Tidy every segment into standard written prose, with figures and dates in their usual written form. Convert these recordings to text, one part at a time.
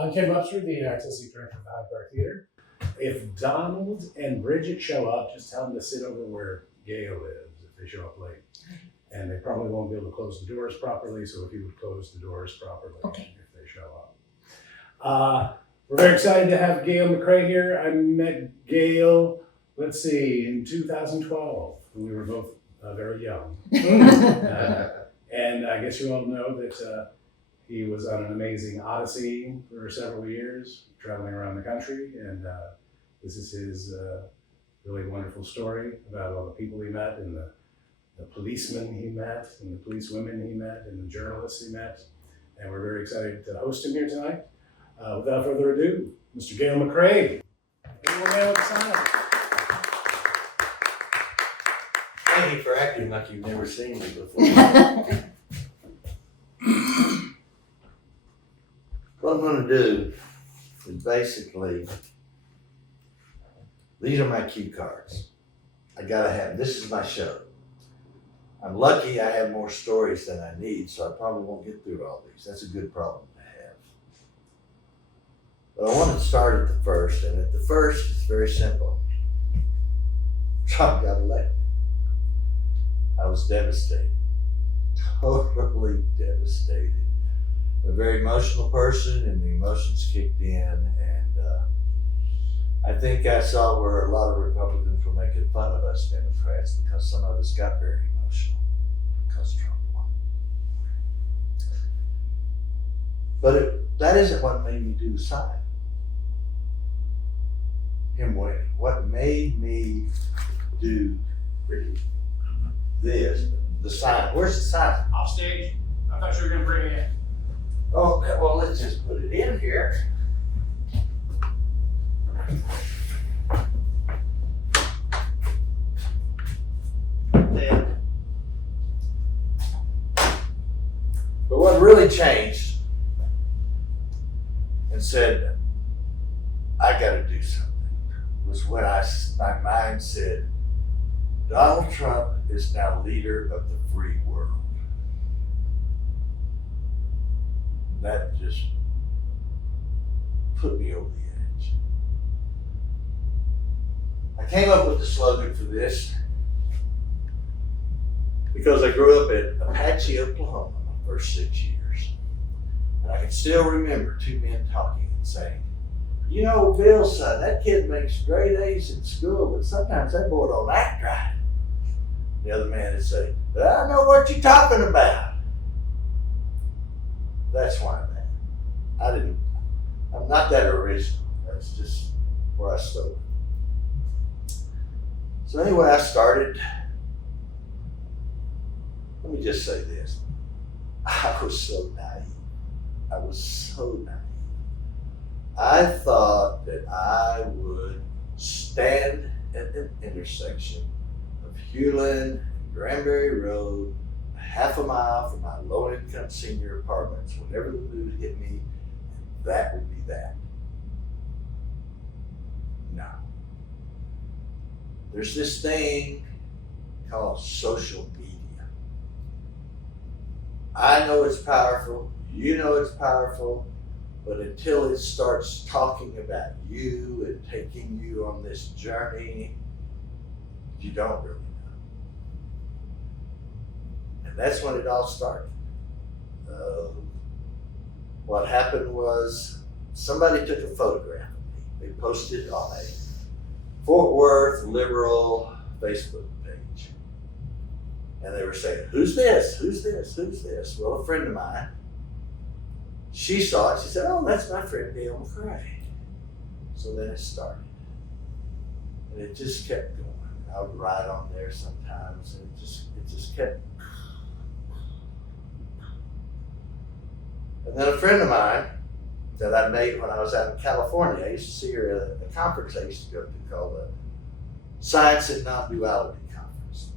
I'm Ken Webster, the Artistic Director of the Hyde Park Theater. If Donald and Bridget show up, just tell them to sit over where Gale is if they show up late. And they probably won't be able to close the doors properly, so if you would close the doors properly if they show up. We're very excited to have Gale McCray here. I met Gale, let's see, in 2012, when we were both very young. And I guess you all know that he was on an amazing odyssey for several years, traveling around the country, and this is his really wonderful story about all the people he met, and the policemen he met, and the policewomen he met, and the journalists he met, and we're very excited to host him here tonight. Without further ado, Mr. Gale McCray. Everyone else outside. Thank you for acting like you've never seen me before. What I'm going to do is basically, these are my cue cards. I gotta have, this is my show. I'm lucky I have more stories than I need, so I probably won't get through all these. That's a good problem to have. But I want to start at the first, and at the first, it's very simple. Trump got elected. I was devastated, totally devastated. I'm a very emotional person, and the emotions kicked in, and I think I saw where a lot of Republicans were making fun of us Democrats because some of us got very emotional because Trump won. But that isn't what made me do the sign. Him winning. What made me do this, the sign. Where's the sign? Off stage. I thought you were going to bring it in. Oh, well, let's just put it in here. Then, but what really changed and said, I got to do something, was when my mind said, Donald Trump is now leader of the free world. That just put me over the edge. I came up with the slogan for this because I grew up in Apache, Oklahoma, my first 6 years. And I can still remember two men talking and saying, you know, Bill's son, that kid makes great A's in school, but sometimes that boy don't act right. The other man would say, but I know what you're talking about. That's why I'm not that original. That's just where I started. So anyway, I started. Let me just say this. I was so naive. I was so naive. I thought that I would stand at the intersection of Hewlin and Granbury Road, half a mile from my low-income senior apartments, whenever the mood hit me, and that would be that. No. There's this thing called social media. I know it's powerful, you know it's powerful, but until it starts talking about you and taking you on this journey, you don't really. And that's when it all started. What happened was somebody took a photograph of me. They posted it on a Fort Worth liberal Facebook page. And they were saying, who's this? Who's this? Who's this? Well, a friend of mine, she saw it. She said, oh, that's my friend Gale McCray. So then it started. And it just kept going. I would write on there sometimes, and it just kept. And then a friend of mine that I made when I was out in California, I used to see her at a conference I used to go to called the Science and Non-Duality Conference.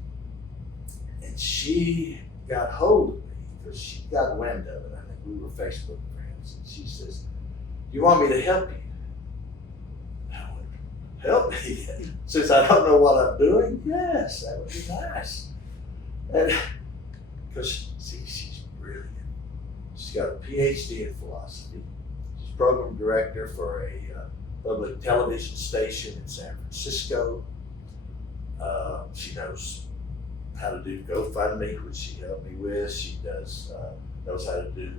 And she got hold of me because she got wind of it. I think we were Facebook friends. And she says, do you want me to help you? I went, help me? Since I don't know what I'm doing? Yes, that would be nice. And because, see, she's brilliant. She's got a PhD in philosophy. She's program director for a public television station in San Francisco. She knows how to do GoFundMe, which she helped me with. She knows how to do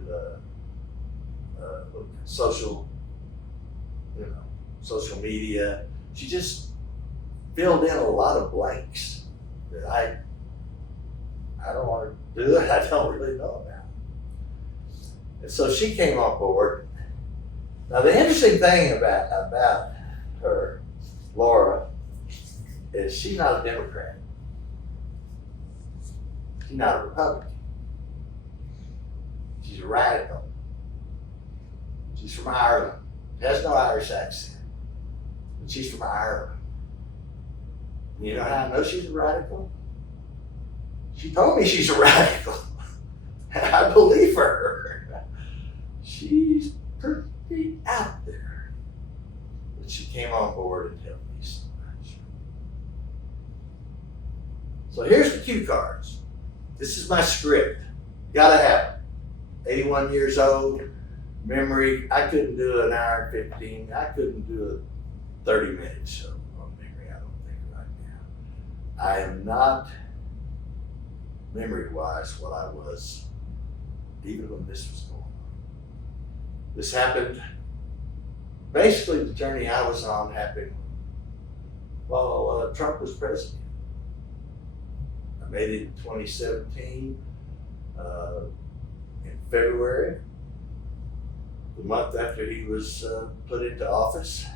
social media. She just filled in a lot of blanks that I don't want to do it. I don't really know about. And so she came on board. Now the interesting thing about her, Laura, is she's not a Democrat. She's not a Republican. She's a radical. She's from Ireland. She has no Irish accent, but she's from Ireland. You know how I know she's a radical? She told me she's a radical, and I believe her. She's pretty out there. But she came on board and helped me so much. So here's the cue cards. This is my script. Gotta have it. 81 years old, memory. I couldn't do an hour and 15. I couldn't do a 30-minute show on memory, I don't think, right now. I am not, memory-wise, what I was even when this was going on. This happened, basically the journey I was on happened while Trump was president. I made it in 2017, in February, the month after he was put into office,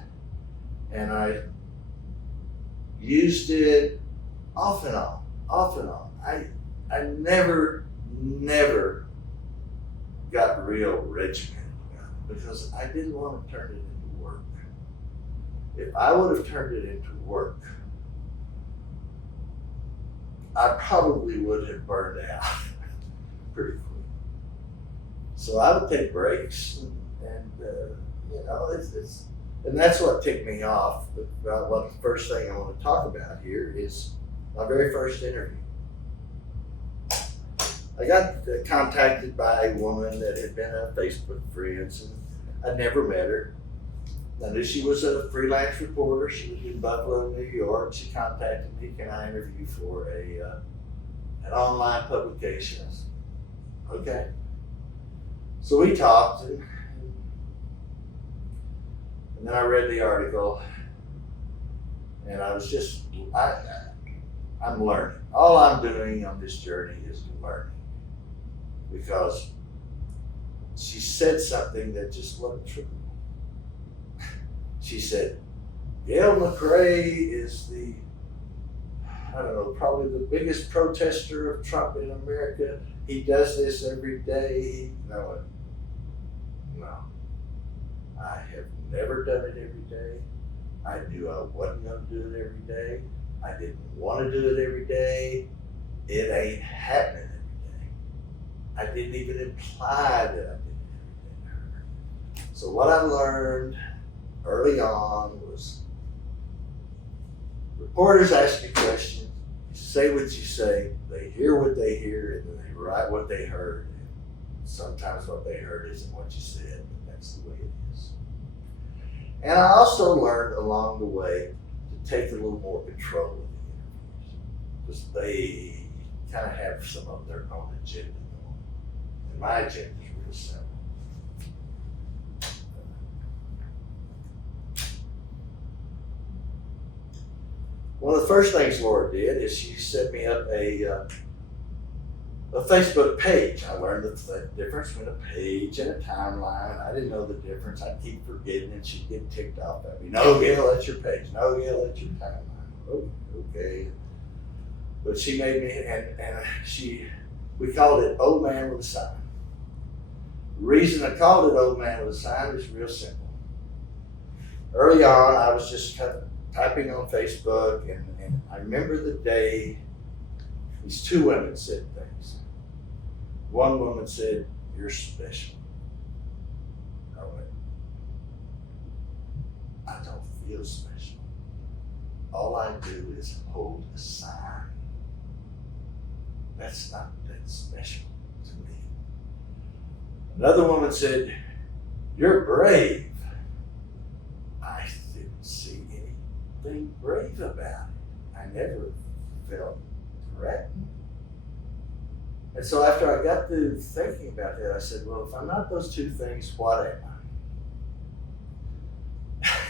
and I used it off and on. I never got real regimented about it because I didn't want to turn it into work. If I would have turned it into work, I probably would have burned out pretty quick. So I would take breaks, and and that's what ticked me off. But what the first thing I want to talk about here is my very first interview. I got contacted by a woman that had been a Facebook friend, and I'd never met her. I knew she was a freelance reporter. She was in Buffalo, New York. She contacted me, can I interview for an online publication? I said, okay. So we talked, and then I read the article, and I was just, I'm learning. All I'm doing on this journey is learning, because she said something that just wasn't true. She said, Gale McCray is probably the biggest protester of Trump in America. He does this every day. No, I have never done it every day. I knew I wasn't going to do it every day. I didn't want to do it every day. It ain't happening every day. I didn't even imply that I did it every day. So what I learned early on was reporters ask you questions, you say what you say, they hear what they hear, and then they write what they heard. And sometimes what they heard isn't what you said, but that's the way it is. And I also learned along the way to take a little more control of the interviews, because they kind of have some of their own agenda going. And my agenda is real simple. One of the first things Laura did is she set me up a Facebook page. I learned the difference between a page and a timeline. I didn't know the difference. I'd keep forgetting, and she'd get ticked off at me. No, Gale, that's your page. No, Gale, that's your timeline. Oh, okay. But she made me, and we called it Old Man with a Sign. The reason I called it Old Man with a Sign is real simple. Early on, I was just kind of typing on Facebook, and I remember the day these two women said things. One woman said, "You're special." I went, "I don't feel special. All I do is hold a sign. That's not that special to me." Another woman said, You're brave. I didn't see anything brave about it. I never felt threatened. And so after I got through thinking about that, I said, well, if I'm not those two things, what am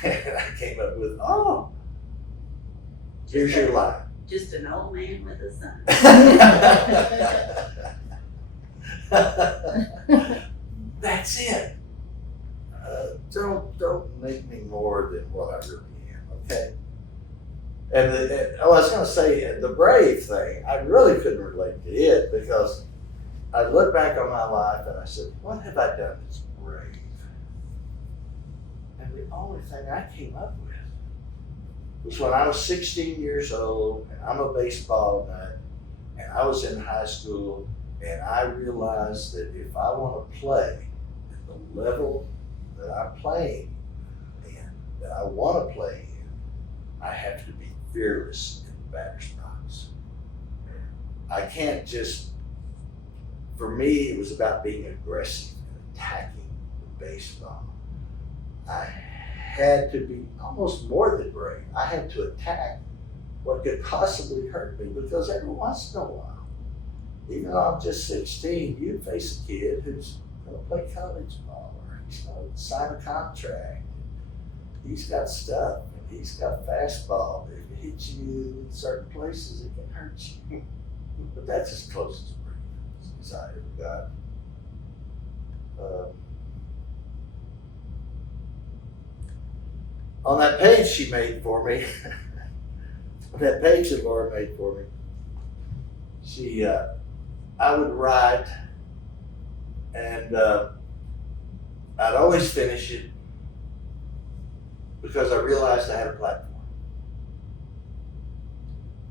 I? And I came up with, oh, here's your line. Just an old man with a son. That's it. Don't make me more than what I really am, okay? And I was going to say the brave thing. I really couldn't relate to it because I look back on my life and I said, "What have I done that's brave?" And the only thing I came up with was when I was 16 years old, and I'm a baseball nut, and I was in high school, and I realized that if I want to play at the level that I'm playing in, that I want to play in, I have to be fearless in the batter's box. I can't just, for me, it was about being aggressive and attacking the baseball. I had to be almost more than brave. I had to attack what could possibly hurt me because every once in a while, even though I'm just 16, you face a kid who's going to play college ball or he's going to sign a contract. He's got stuff and he's got fastball. If it hits you in certain places, it can hurt you. But that's as close as brave as I ever got. On that page she made for me, on that page that Laura made for me, she, I would write and I'd always finish it because I realized I had a platform.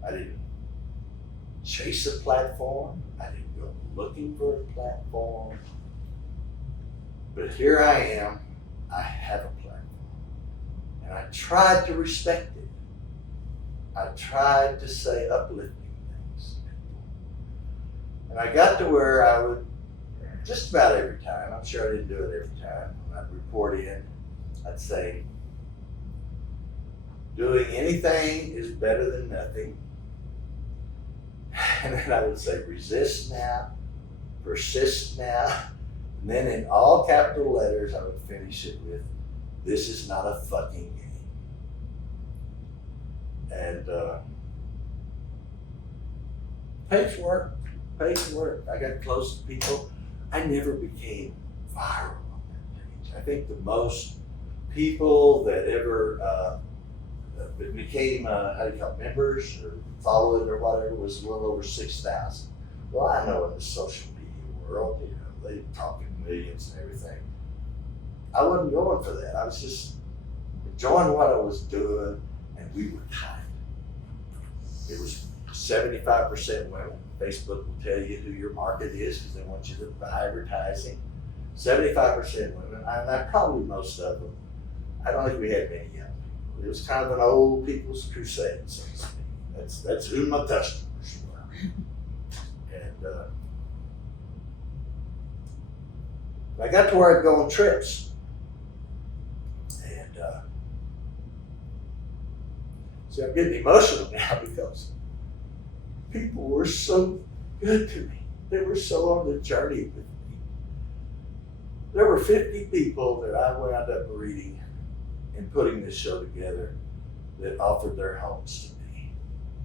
I didn't chase a platform. I didn't go looking for a platform. But here I am, I have a platform. And I tried to respect it. I tried to say uplifting things. And I got to where I would, just about every time, I'm sure I didn't do it every time, when I'd report in, I'd say, doing anything is better than nothing. And then I would say, resist now, persist now. And then in all capital letters, I would finish it with, this is not a fucking game. And page work. I got close to people. I never became viral on that page. I think the most people that ever became, members or followed or whatever was a little over 6,000. Well, I know in the social media world, they talk in millions and everything. I wasn't going for that. I was just enjoying what I was doing, and we were tight. It was 75% women. Facebook will tell you who your market is because they want you to buy advertising. 75% women, and probably most of them. I don't think we had many young people. It was kind of an old people's crusade, so to speak. That's who my customers were. And I got to where I'd go on trips. And see, I'm getting emotional now because people were so good to me. They were so on the journey with me. There were 50 people that I wound up reading and putting this show together that offered their homes to me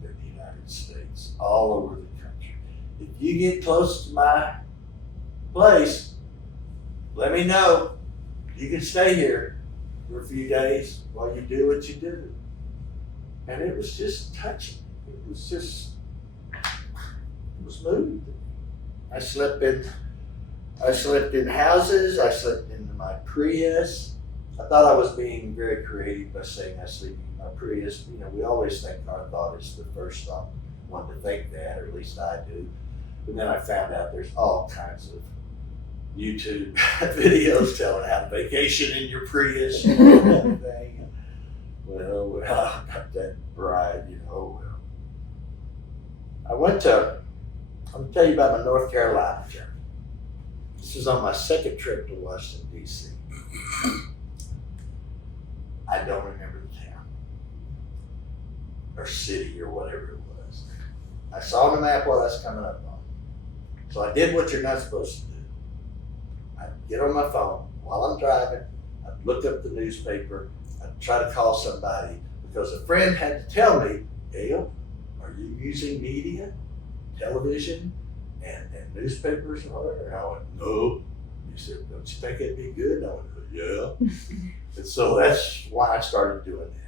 in the United States, all over the country. If you get close to my place, let me know. You can stay here for a few days while you do what you do. And it was just touching. It was moving. I slept in houses. I slept in my Prius. I thought I was being very creative by saying I sleep in my Prius. We always think our thought is the first thought. Want to think that, or at least I do. But then I found out there's all kinds of YouTube videos telling how to vacation in your Prius. Everything. Well, I got that bride, well. I'm going to tell you about my North Carolina journey. This was on my second trip to Washington, D.C. or city or whatever it was. I saw on the map what I was coming up on. So I did what you're not supposed to do. I'd get on my phone while I'm driving, I'd look up the newspaper, I'd try to call somebody because a friend had to tell me, Gale, are you using media, television, and newspapers and whatever? And I went, no. He said, don't you think it'd be good? And I went, yeah. And so that's why I started doing that.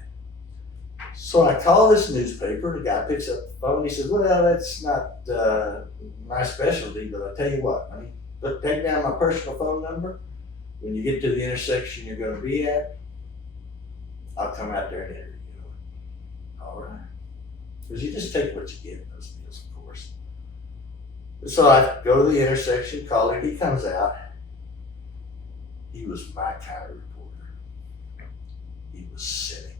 So I call this newspaper, the guy picks up the phone, he says, well, that's not my specialty, but I'll tell you what, I mean, but take down my personal phone number. When you get to the intersection you're gonna be at, I'll come out there and interview you. All right. Because you just take what you get in those deals, of course. So I go to the intersection, call him, he comes out. He was my kind of reporter. He was cynical.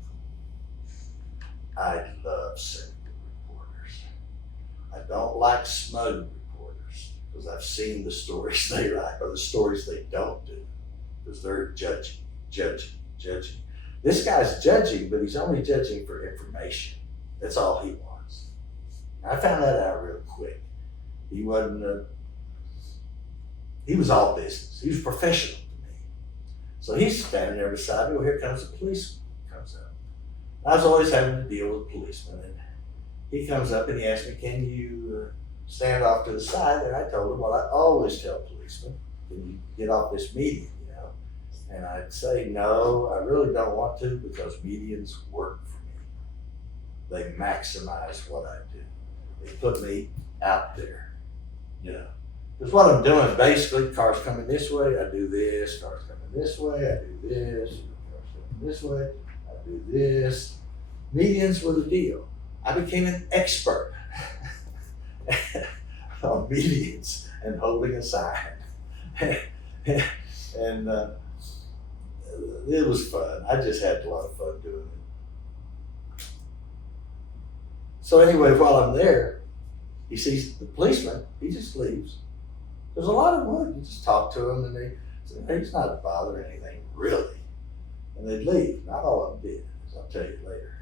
I love cynical reporters. I don't like smug reporters because I've seen the stories they write or the stories they don't do because they're judging. This guy's judging, but he's only judging for information. That's all he wants. I found that out real quick. He wasn't, he was all business. He was professional to me. So he's standing there beside me. Well, here comes a policeman. Comes up. I was always having to deal with policemen, and he comes up and he asks me, can you stand off to the side? And I told him, well, I always tell policemen, can you get off this median, you know? And I'd say, no, I really don't want to because medians work for me. They maximize what I do. They put me out there, you know. Because what I'm doing, basically, cars coming this way, I do this, cars coming this way, I do this, cars coming this way, I do this. Medians were the deal. I became an expert on medians and holding a sign. And it was fun. I just had a lot of fun doing it. So anyway, while I'm there, he sees the policeman, he just leaves. There's a lot of wood. You just talk to him and they say, hey, he's not bothering anything, really. And they'd leave. Not all of them did, as I'll tell you later.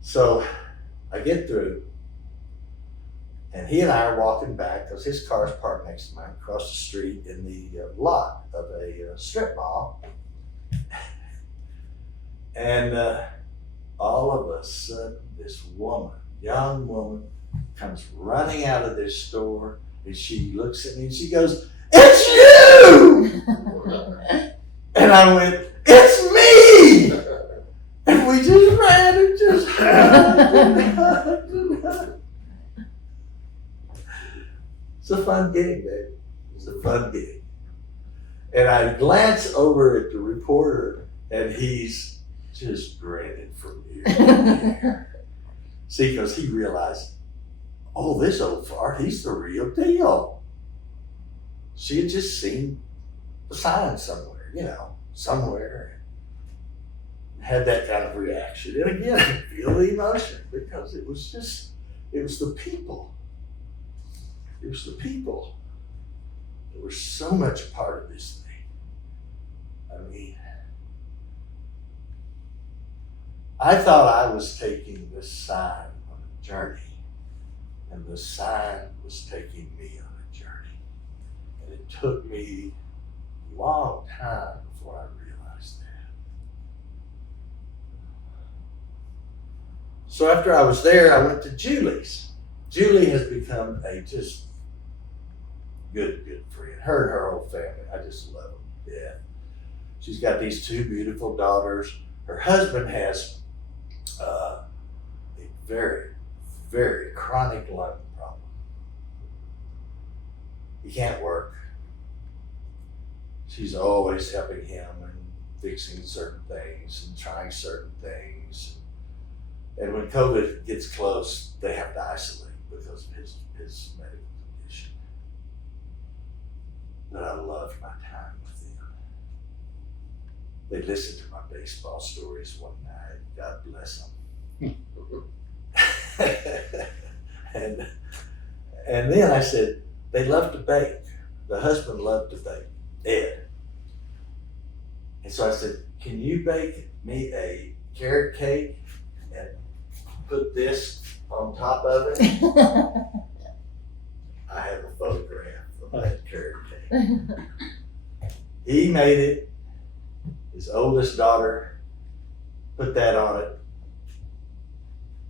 So I get through, and he and I are walking back because his car's parked next to mine across the street in the lot of a strip mall. And all of a sudden, this woman, young woman, comes running out of this store, and she looks at me and she goes, it's you! And I went, it's me! And we just ran and just hugged and hugged and hugged. It's a fun gig, baby. It's a fun gig. And I glance over at the reporter, and he's just grinning from ear to ear. See, because he realized, oh, this old fart, he's the real deal. She had just seen the sign somewhere, you know, somewhere. Had that kind of reaction. And again, I feel the emotion because it was the people. It was the people that were so much a part of this thing. I mean, I thought I was taking this sign on a journey, and the sign was taking me on a journey. And it took me a long time before I realized that. So after I was there, I went to Julie's. Julie has become a just good friend. Her and her whole family, I just love them to death. She's got these two beautiful daughters. Her husband has a very, very chronic lung problem. He can't work. She's always helping him and fixing certain things and trying certain things. And when COVID gets close, they have to isolate because of his medical condition. But I loved my time with them. They listened to my baseball stories one night. God bless them. and then I said, they love to bake. The husband loved to bake, Ed. And so I said, can you bake me a carrot cake and put this on top of it, I have a photograph of that carrot cake. He made it. His oldest daughter put that on it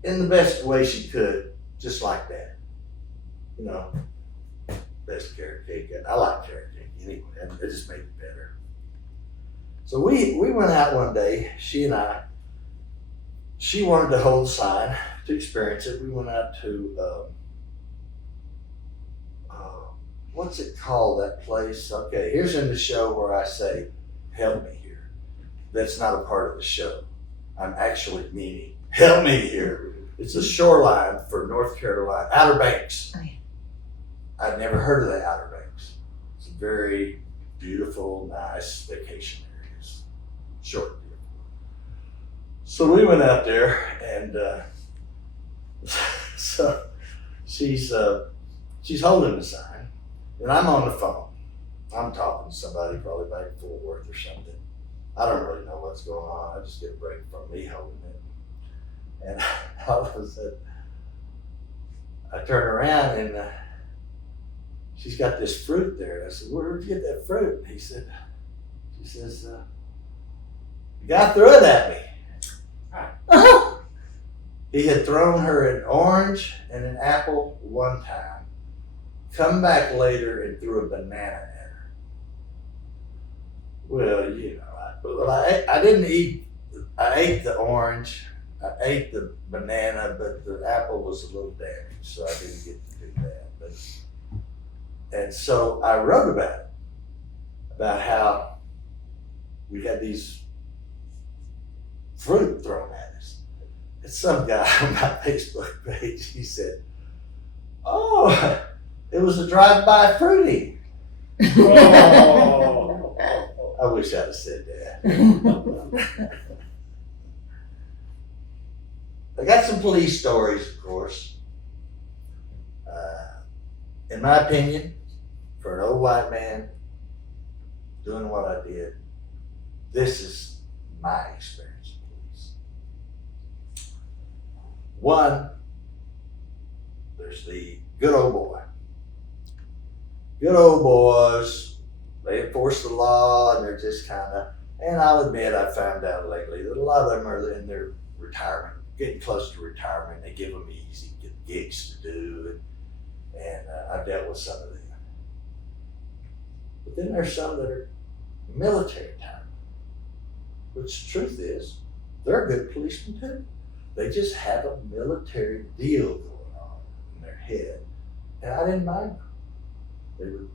in the best way she could, just like that. You know, best carrot cake. I like carrot cake anyway. It just made it better. So we went out one day, she and I. She wanted to hold the sign to experience it. We went out to, what's it called, that place? Okay, here's in the show where I say, help me here. That's not a part of the show. I'm actually meaning, help me here. It's a shoreline for North Carolina, Outer Banks. Oh, yeah. I'd never heard of the Outer Banks. It's a very beautiful, nice vacation areas. Short. So we went out there, and so she's holding the sign, and I'm on the phone. I'm talking to somebody probably back in Fort Worth or something. I don't really know what's going on. I just get a break from me holding it, and all of a sudden I turn around and she's got this fruit there. And I said, "Where'd you get that fruit?" And she says, "The guy threw it at me." He had thrown her an orange and an apple one time, come back later and threw a banana at her. Well, you know, I didn't eat, I ate the orange, I ate the banana, but the apple was a little damaged, so I didn't get to do that. And so I wrote about how we had these fruit thrown at us. And some guy on my Facebook page, he said, "Oh, it was a drive-by fruity." Oh. I wish I'd have said that. I got some police stories, of course. In my opinion, for an old white man doing what I did, this is my experience. One, there's the good old boy. Good old boys, they enforce the law and they're just kind of, and I'll admit I found out lately that a lot of them are in their retirement, getting close to retirement. They give them easy gigs to do, and I've dealt with some of them. But then there's some that are military time, which the truth is, they're good policemen too. They just have a military deal going on in their head. And I didn't mind them. They would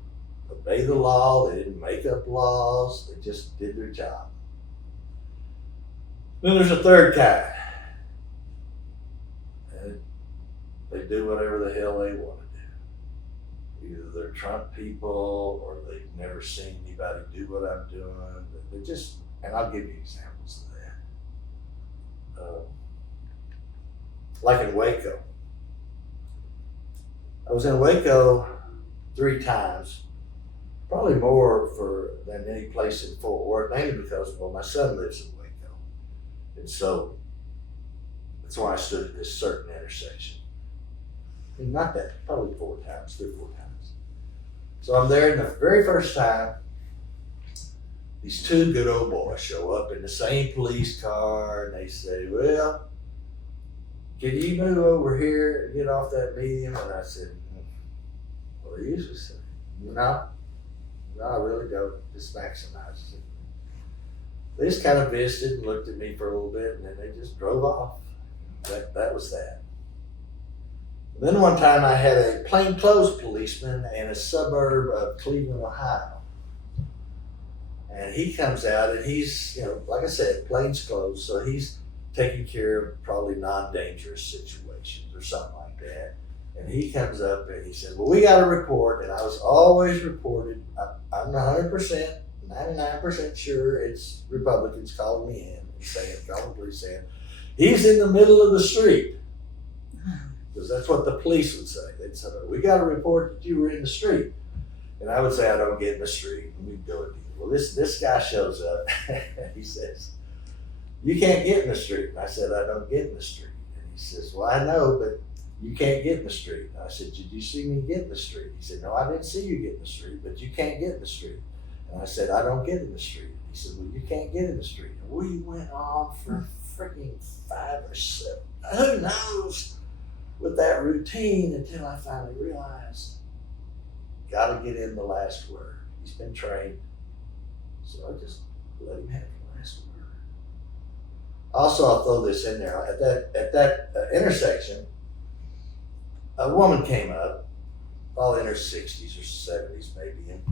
obey the law, they didn't make up laws, they just did their job. Then there's a third kind. And they do whatever the hell they want to do. Either they're Trump people or they've never seen anybody do what I'm doing. They just, and I'll give you examples of that. Like in Waco. I was in Waco 3 times, probably more than any place in Fort Worth, mainly because, well, my son lives in Waco. And so that's why I stood at this certain intersection. And not that, probably 4 times, 3 or 4 times. So I'm there, and the very first time, these 2 good old boys show up in the same police car, and they say, "Well, can you move over here and get off that medium?" And I said, "Well, they usually say, no, I really don't. Just maximize it." They just kind of visited and looked at me for a little bit, and then they just drove off. That was that. And then one time I had a plainclothes policeman in a suburb of Cleveland, Ohio. And he comes out, and he's, you know, like I said, plainclothes, so he's taking care of probably non-dangerous situations or something like that. And he comes up and he said, "Well, we got a report," and I was always reported. I'm 100%, 99% sure it's Republicans calling me in and saying, probably saying, "He's in the middle of the street." Because that's what the police would say. They'd say, "We got a report that you were in the street." And I would say, "I don't get in the street." And we'd go and deal. Well, this guy shows up and he says, you can't get in the street. And I said, I don't get in the street. And he says, well, I know, but you can't get in the street. And I said, did you see me get in the street? He said, no, I didn't see you get in the street, but you can't get in the street. And I said, I don't get in the street. He said, well, you can't get in the street. And we went on for freaking 5 or 7, who knows, with that routine until I finally realized, gotta get in the last word. He's been trained. So I just let him have the last word. Also, I'll throw this in there. At that intersection, a woman came up, probably in her 60s or 70s maybe, and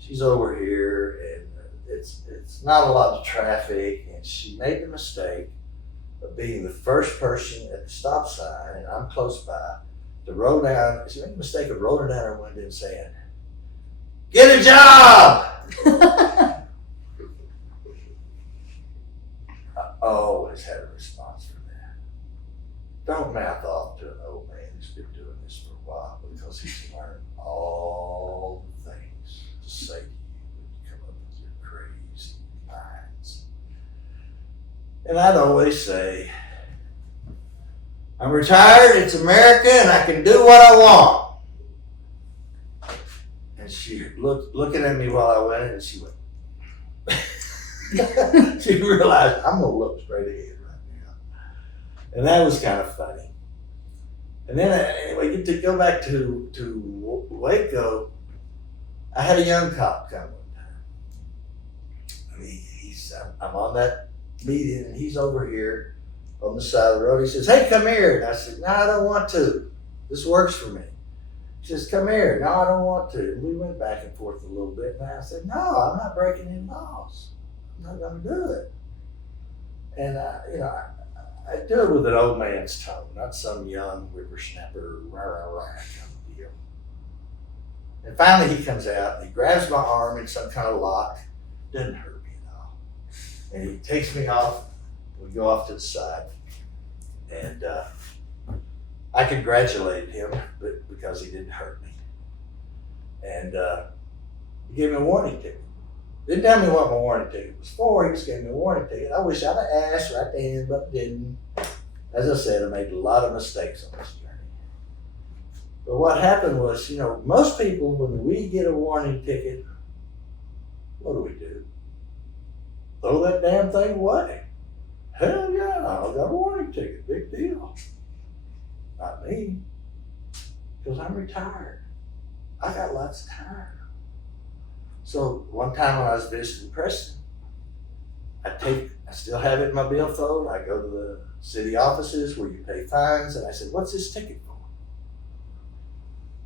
she's over here, and it's not a lot of traffic, and she made the mistake of being the first person at the stop sign, and I'm close by, to roll down. She made the mistake of rolling down her window and saying, "Get a job!" I always had a response for that. Don't mouth off to an old man who's been doing this for a while, because he's learned all the things to say to you when you come up with your crazy lines. And I'd always say, I'm retired, it's America, and I can do what I want. And she looked looking at me while I went in, and she went, she realized I'm gonna look straight ahead right now. And that was kind of funny. And then anyway, to go back to Waco, I had a young cop come one time. I mean, I'm on that meeting, and he's over here on the side of the road. He says, "Hey, come here." And I said, "No, I don't want to. This works for me." He says, "Come here." "No, I don't want to." And we went back and forth a little bit, and I said, "No, I'm not breaking any laws. I'm not going to do it." And I do it with an old man's tone, not some young whippersnapper, rah, rah, rah kind of deal. And finally he comes out and he grabs my arm in some kind of lock. Doesn't hurt me at all. And he takes me off. We go off to the side. And I congratulated him because he didn't hurt me. And he gave me a warning ticket. Didn't tell me what my warning ticket was for. He just gave me a warning ticket. I wish I'd have asked right then, but didn't. As I said, I made a lot of mistakes on this journey. But what happened was, most people, when we get a warning ticket, what do? Throw that damn thing away. Hell yeah, I got a warning ticket. Big deal. Not me. Because I'm retired. I got lots of time. So one time when I was visiting Preston, I still have it in my billfold. I go to the city offices where you pay fines, and I said, "What's this ticket for?"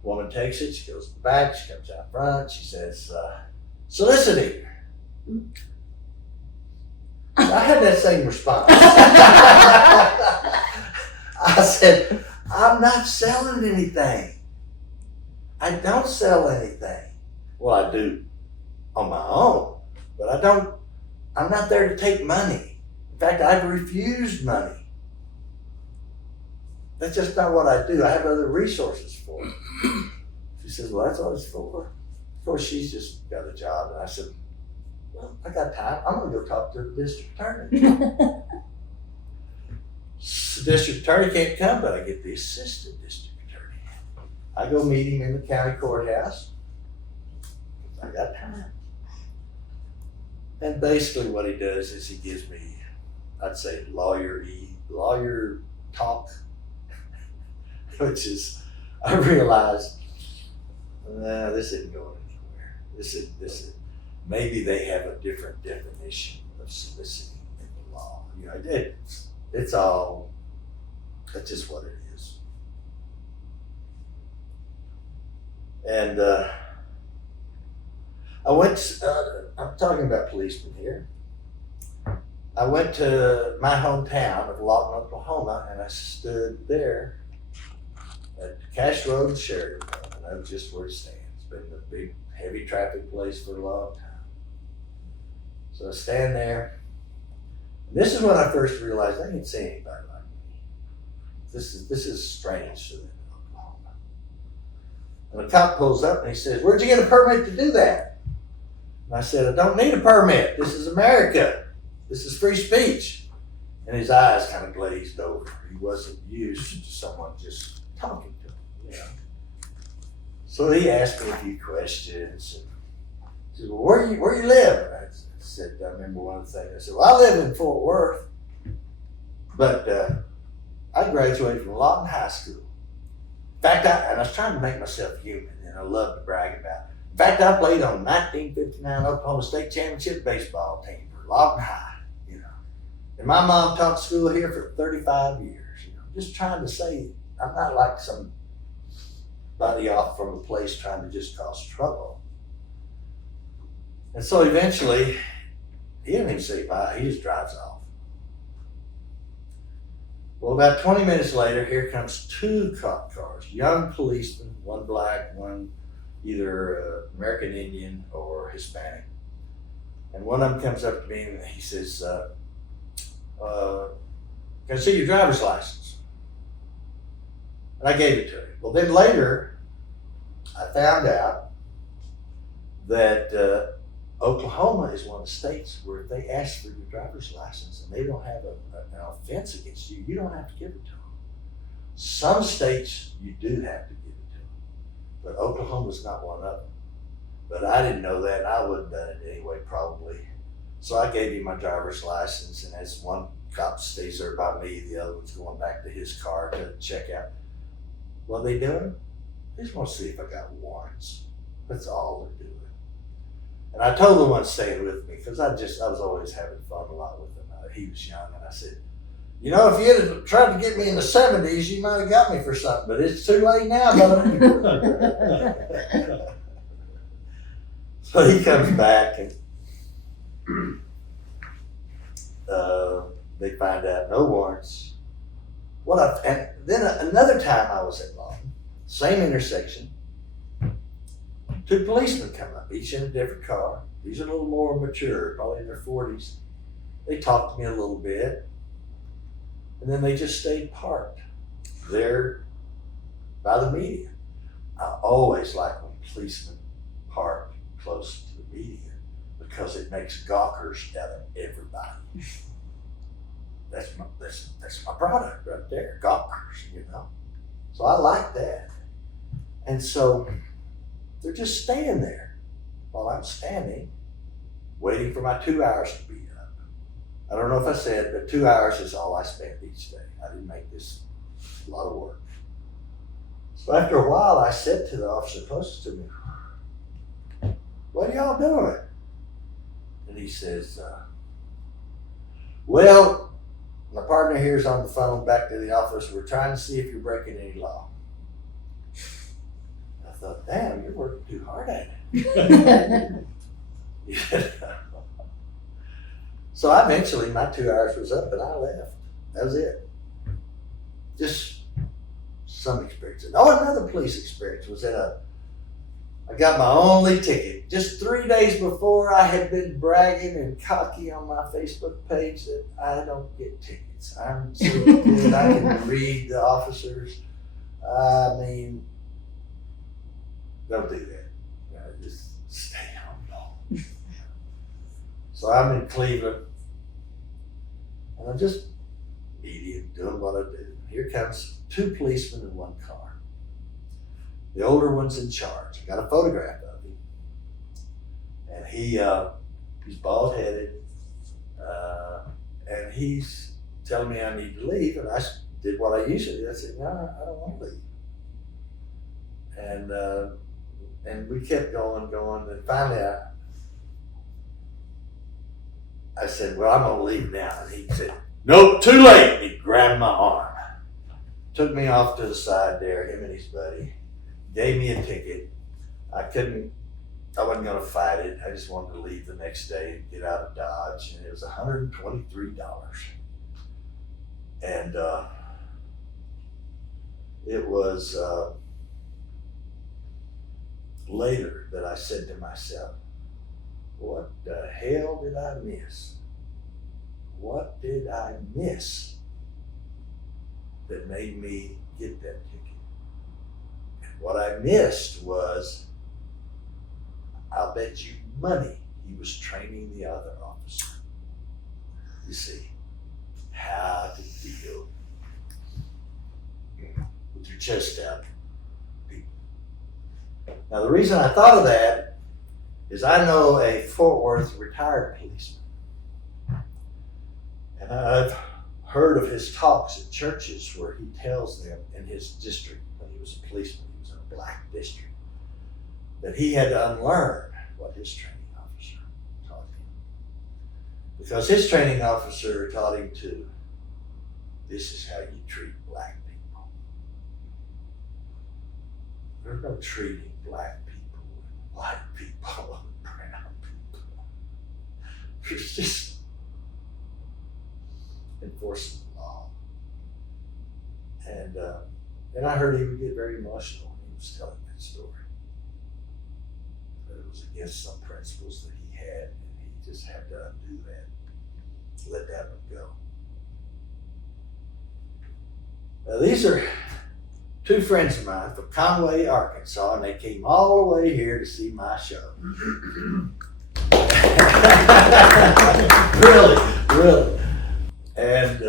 Woman takes it, she goes to the back, she comes out front, she says, "Soliciting." I had that same response. I said, "I'm not selling anything. I don't sell anything." Well, I do on my own, but I'm not there to take money. In fact, I've refused money. That's just not what I do. I have other resources for it. She says, "Well, that's what it's for." Of course, she's just got a job. And I said, "Well, I got time. I'm going to go talk to the district attorney." The district attorney can't come, but I get the assistant district attorney. I go meet him in the county courthouse. I got time. And basically what he does is he gives me, I'd say, lawyer talk, which is, I realized, this isn't going anywhere. This is, maybe they have a different definition of soliciting in the law. That's just what it is. And I'm talking about policemen here. I went to my hometown of Lawton, Oklahoma, and I stood there at Cash Road and Sheridan, and I know just where it stands. It's been a big, heavy traffic place for a long time. So I stand there. And this is when I first realized I didn't see anybody like me. This is strange to them in Oklahoma. And the cop pulls up and he says, "Where'd you get a permit to do that?" And I said, "I don't need a permit. This is America. This is free speech." And his eyes kind of glazed over. He wasn't used to someone just talking to him, you know. So he asked me a few questions. And he said, well, where you live? And I said, I remember one of the things. I said, well, I live in Fort Worth, but I graduated from Lawton High School. In fact, I was trying to make myself human, and I love to brag about it. In fact, I played on the 1959 Oklahoma State Championship baseball team for Lawton High, you know. And my mom taught school here for 35 years, you know. Just trying to say, I'm not like somebody off from a place trying to just cause trouble. And so eventually, he didn't even say bye, he just drives off. Well, about 20 minutes later, here comes two cop cars, young policemen, one black, one either American Indian or Hispanic. And one of them comes up to me and he says, can I see your driver's license? And I gave it to him. Well, then later, I found out that Oklahoma is one of the states where if they ask for your driver's license and they don't have an offense against you, you don't have to give it to them. Some states you do have to give it to them, but Oklahoma's not one of them. But I didn't know that, and I wouldn't have done it anyway, probably. So I gave him my driver's license, and as one cop stays there by me, the other one's going back to his car to check out. What are they doing? They just want to see if I got warrants. That's all they're doing. And I told the one staying with me, because I was always having fun a lot with him. He was young, and I said, you know, if you had tried to get me in the 70s, you might have got me for something, but it's too late now, brother. So he comes back, and they find out no warrants. And then another time I was at Lawton, same intersection. Two policemen come up, each in a different car. These are a little more mature, probably in their 40s. They talked to me a little bit, and then they just stayed parked there by the median. I always like when policemen park close to the median because it makes gawkers out of everybody. That's my product right there, gawkers, you know. So I like that. And so they're just staying there while I'm standing, waiting for my 2 hours to be up. I don't know if I said, but 2 hours is all I spent each day. I didn't make this a lot of work. So after a while, I said to the officer closest to me, what are y'all doing? And he says, well, my partner here is on the phone back to the office. We're trying to see if you're breaking any law. I thought, damn, you're working too hard at it. So eventually my 2 hours was up and I left. That was it. Just some experience. Oh, another police experience was I got my only ticket. Just 3 days before, I had been bragging and cocky on my Facebook page that I don't get tickets. I'm so good, I can read the officers. I mean, don't do that. Just stay humble. So I'm in Cleveland, and I'm just medium, doing what I do. Here comes two policemen in one car. The older one's in charge. I got a photograph of him, and he's bald-headed, and he's telling me I need to leave, and I did what I usually do. I said, no, I don't want to leave. And we kept going, and finally I said, well, I'm going to leave now. And he said, nope, too late. And he grabbed my arm, took me off to the side there, him and his buddy, gave me a ticket. I wasn't going to fight it. I just wanted to leave the next day and get out of Dodge. And it was $123. And it was later that I said to myself, what the hell did I miss? What did I miss that made me get that ticket? And what I missed was, I'll bet you money he was training the other officer. You see, how to deal with your chest out people. Now, the reason I thought of that is I know a Fort Worth retired policeman. And I've heard of his talks at churches where he tells them in his district, when he was a policeman, he was in a black district, that he had to unlearn what his training officer taught him. Because his training officer taught him to, this is how you treat black people. There's no treating black people and white people and brown people. There's just enforcing the law. And I heard he would get very emotional when he was telling that story. That it was against some principles that he had, and he just had to undo that, let that one go. Now, these are two friends of mine from Conway, Arkansas, and they came all the way here to see my show. Really. And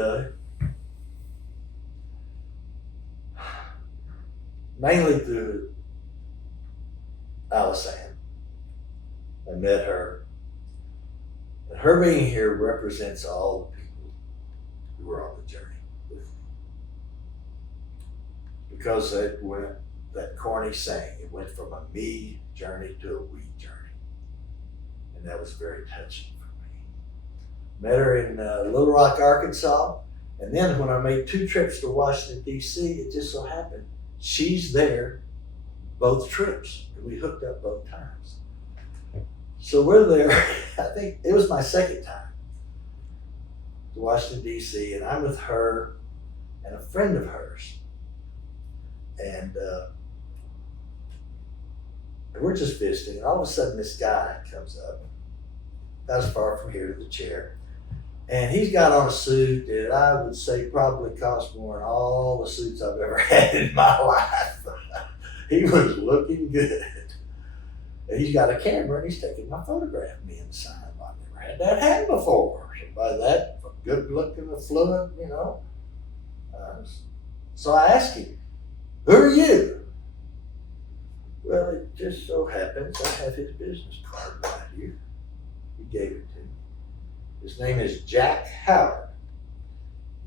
mainly through Allison, I met her. And her being here represents all the people who were on the journey with me. Because it went, that corny saying, it went from a me journey to a we journey. And that was very touching for me. Met her in Little Rock, Arkansas. And then when I made 2 trips to Washington, D.C., it just so happened she's there both trips. And we hooked up both times. So we're there, I think it was my second time to Washington, D.C., and I'm with her and a friend of hers. And we're just visiting, and all of a sudden this guy comes up, not as far from here to the chair, and he's got on a suit that I would say probably cost more than all the suits I've ever had in my life. He was looking good. And he's got a camera and he's taking my photograph of me in the sign. I've never had that happen before. Somebody that good looking, affluent, you know. So I asked him, who are you? Well, it just so happens I have his business card right here. He gave it to me. His name is Jack Howard.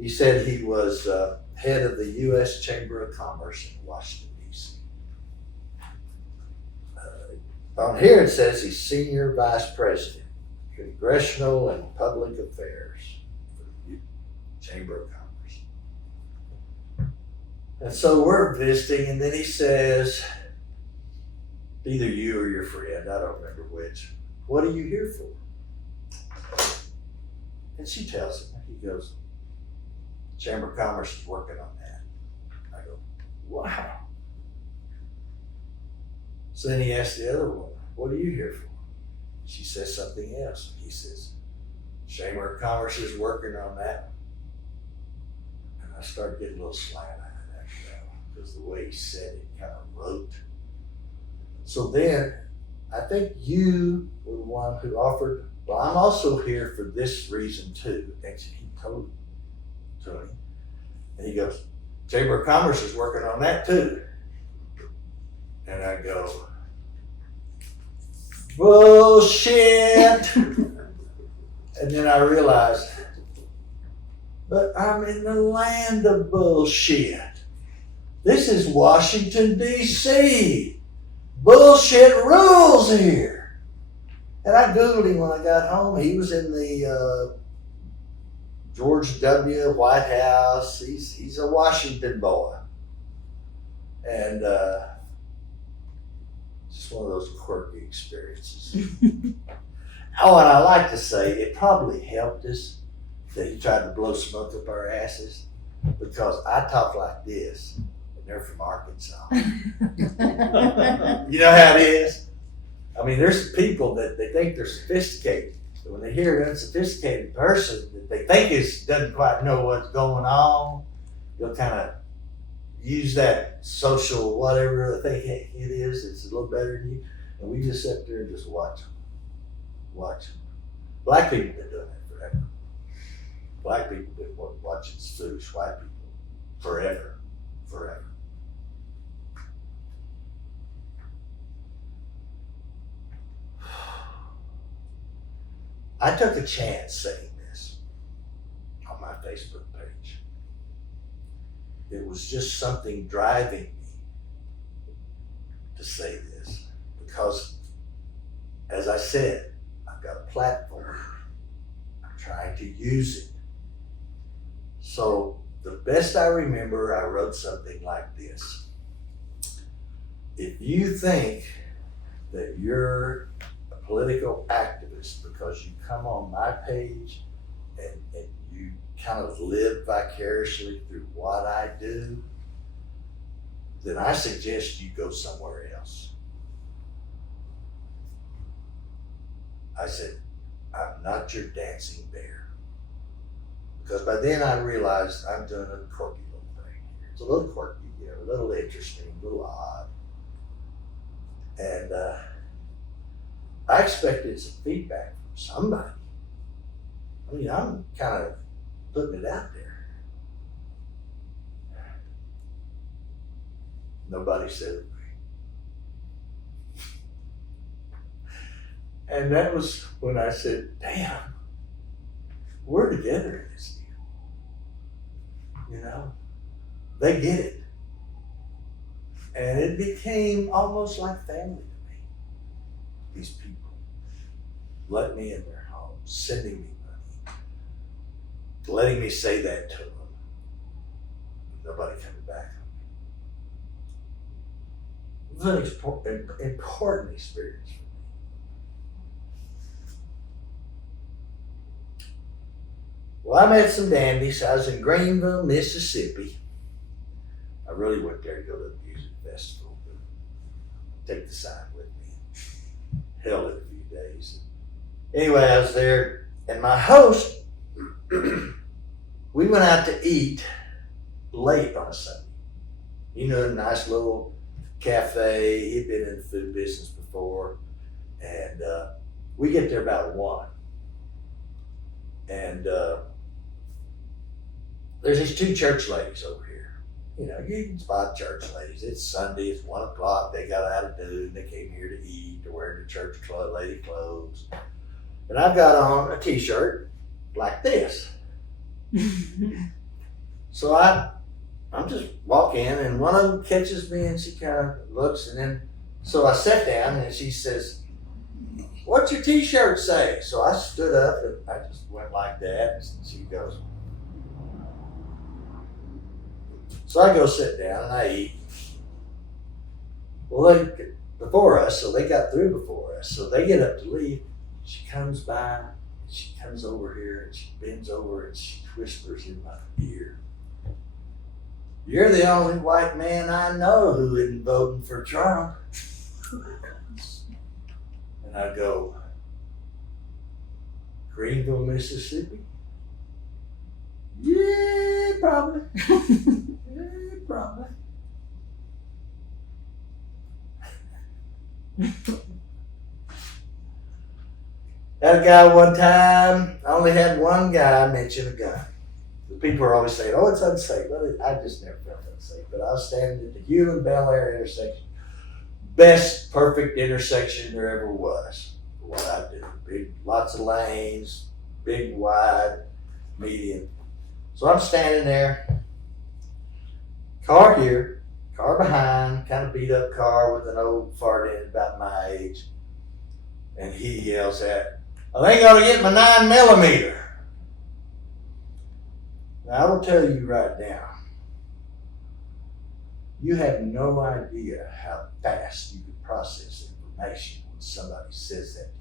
He said he was head of the U.S. Chamber of Commerce in Washington, D.C. On here it says he's Senior Vice President, Congressional and Public Affairs for the Chamber of Commerce. And so we're visiting, and then he says, either you or your friend, I don't remember which, what are you here for? And she tells him, he goes, Chamber of Commerce is working on that. I go, wow. So then he asks the other woman, what are you here for? She says something else. He says, Chamber of Commerce is working on that. And I started getting a little slant-eyed after that one, because the way he said it kind of wrote. So then, I think you were the one who offered, well, I'm also here for this reason too. And he told it to him. And he goes, Chamber of Commerce is working on that too. And I go, bullshit. And then I realized, but I'm in the land of bullshit. This is Washington, D.C. Bullshit rules here. And I Googled him when I got home. He was in the George W. White House. He's a Washington boy. And just one of those quirky experiences. Oh, and I like to say it probably helped us that he tried to blow smoke up our asses, because I talk like this, and they're from Arkansas. You know how it is? I mean, there's people that they think they're sophisticated, but when they hear an unsophisticated person that they think doesn't quite know what's going on, they'll kind of use that social whatever they think it is. It's a little better than you, and we just sit there and just watch them. Black people have been doing that forever. Black people been watching foolish white people forever. I took a chance saying this on my Facebook page. It was just something driving me to say this because, as I said, I've got a platform. I'm trying to use it. So the best I remember, I wrote something like this. If you think that you're a political activist because you come on my page and you kind of live vicariously through what I do, then I suggest you go somewhere else. I said, I'm not your dancing bear. Because by then I realized I'm doing a quirky little thing. It's a little quirky, a little interesting, a little odd. And I expected some feedback from somebody. I mean, I'm kind of putting it out there. Nobody said a thing. And that was when I said, damn, we're together in this deal. They get it. And it became almost like family to me. These people let me in their home, sending me money, letting me say that to them. Nobody coming back on me. It was an important experience for me. Well, I met some dandies. I was in Greenville, Mississippi. I really went there to go to the music festival, but take the sign with me. Held it a few days. Anyway, I was there, and my host, we went out to eat late on a Sunday. A nice little cafe. He'd been in the food business before, and we get there about 1. And there's these 2 church ladies over here. You can spot church ladies. It's Sunday, it's 1 o'clock, they got out of do, they came here to eat, they're wearing their church lady clothes. And I've got on a t-shirt like this. So I'm just walking, and one of them catches me, and she kind of looks, and then, so I sat down, and she says, "What's your t-shirt say?" So I stood up, and I just went like that, and she goes. So I go sit down, and I eat. Well, they before us, so they got through before us, so they get up to leave. She comes by, she comes over here, and she bends over, and she whispers in my ear, "You're the only white man I know who isn't voting for Trump." And I go, "Greenville, Mississippi?" "Yeah, probably." "Yeah, probably." Had a guy one time, I only had one guy mention a gun. The people are always saying, "Oh, it's unsafe." Well, I just never felt unsafe. But I was standing at the Hugh and Bel Air intersection. Best, perfect intersection there ever was for what I do. Big, lots of lanes, big, wide, median. So I'm standing there, car here, car behind, kind of beat up car with an old fart in it about my age. And he yells at, "I ain't gonna get my 9mm. Now I will tell you right now, you have no idea how fast you can process information when somebody says that to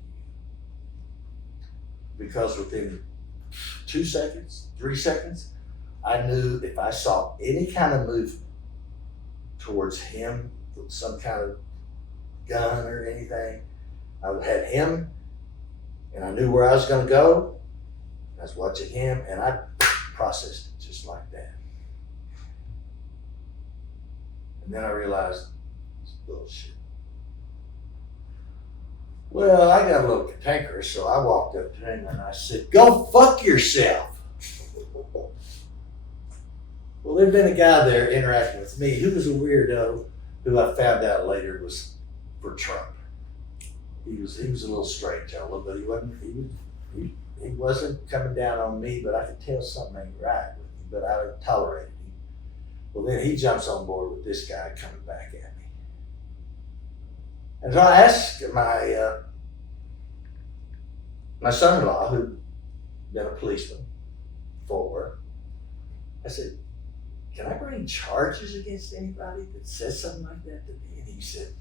you. Because within 2 seconds, 3 seconds, I knew if I saw any kind of movement towards him, with some kind of gun or anything, I had him, and I knew where I was going to go. I was watching him, and I processed it just like that. And then I realized it's bullshit. Well, I got a little cantankerous, so I walked up to him and I said, "Go fuck yourself." Well, there'd been a guy there interacting with me who was a weirdo, who I found out later was for Trump. He was a little strange, but he wasn't coming down on me, but I could tell something ain't right with him, but I tolerated him. Well, then he jumps on board with this guy coming back at me. And so I asked my son-in-law, who'd been a policeman before, I said, can I bring charges against anybody that says something like that to me? And he said,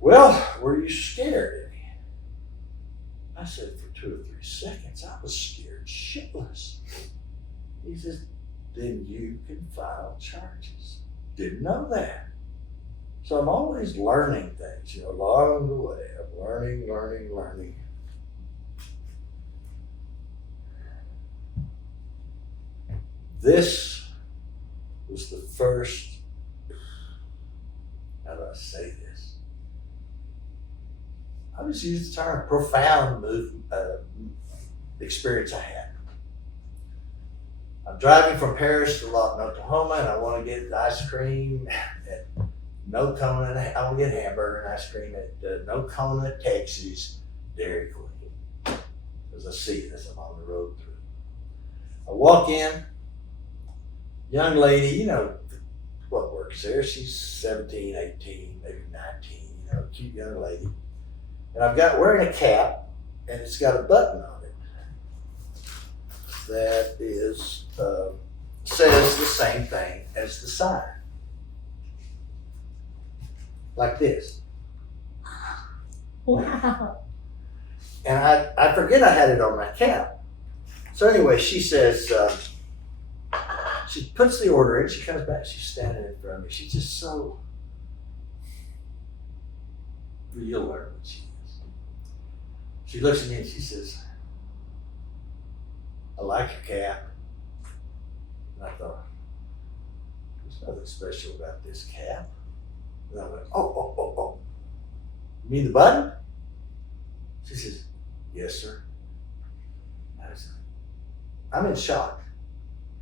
well, were you scared any? I said, for 2 or 3 seconds, I was scared shitless. He says, then you can file charges. Didn't know that. So I'm always learning things, along the way. I'm learning. This was the first, how do I say this? I just use the term profound experience I had. I'm driving from Paris to Lawton, Oklahoma, and I want to get ice cream at Nocona. I want to get hamburger and ice cream at Nocona, Texas, Dairy Queen. As I see it as I'm on the road through. I walk in, young lady, what works there? She's 17, 18, maybe 19, cute young lady. And I've got wearing a cap, and it's got a button on it that is says the same thing as the sign, like this. Wow. And I forget I had it on my cap. So anyway, she says, she puts the order in, she comes back, she's standing in front of me. She's just so, you'll learn what she is. She looks at me and she says, I like your cap. And I thought, there's nothing special about this cap. And I went, oh. You mean the button? She says, yes, sir. I said, I'm in shock.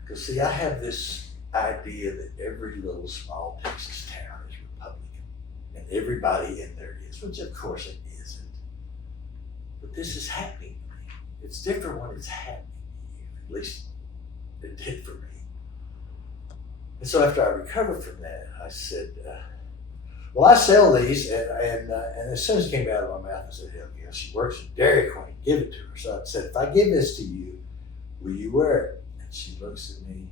Because see, I have this idea that every little small Texas town is Republican. And everybody in there is, which of course it isn't. But this is happening to me. It's different when it's happening to you. At least it did for me. And so after I recovered from that, I said, well, I sell these, and as soon as it came out of my mouth, I said, hell yeah, she works at Dairy Queen, give it to her. So I said, if I give this to you, will you wear it? And she looks at me.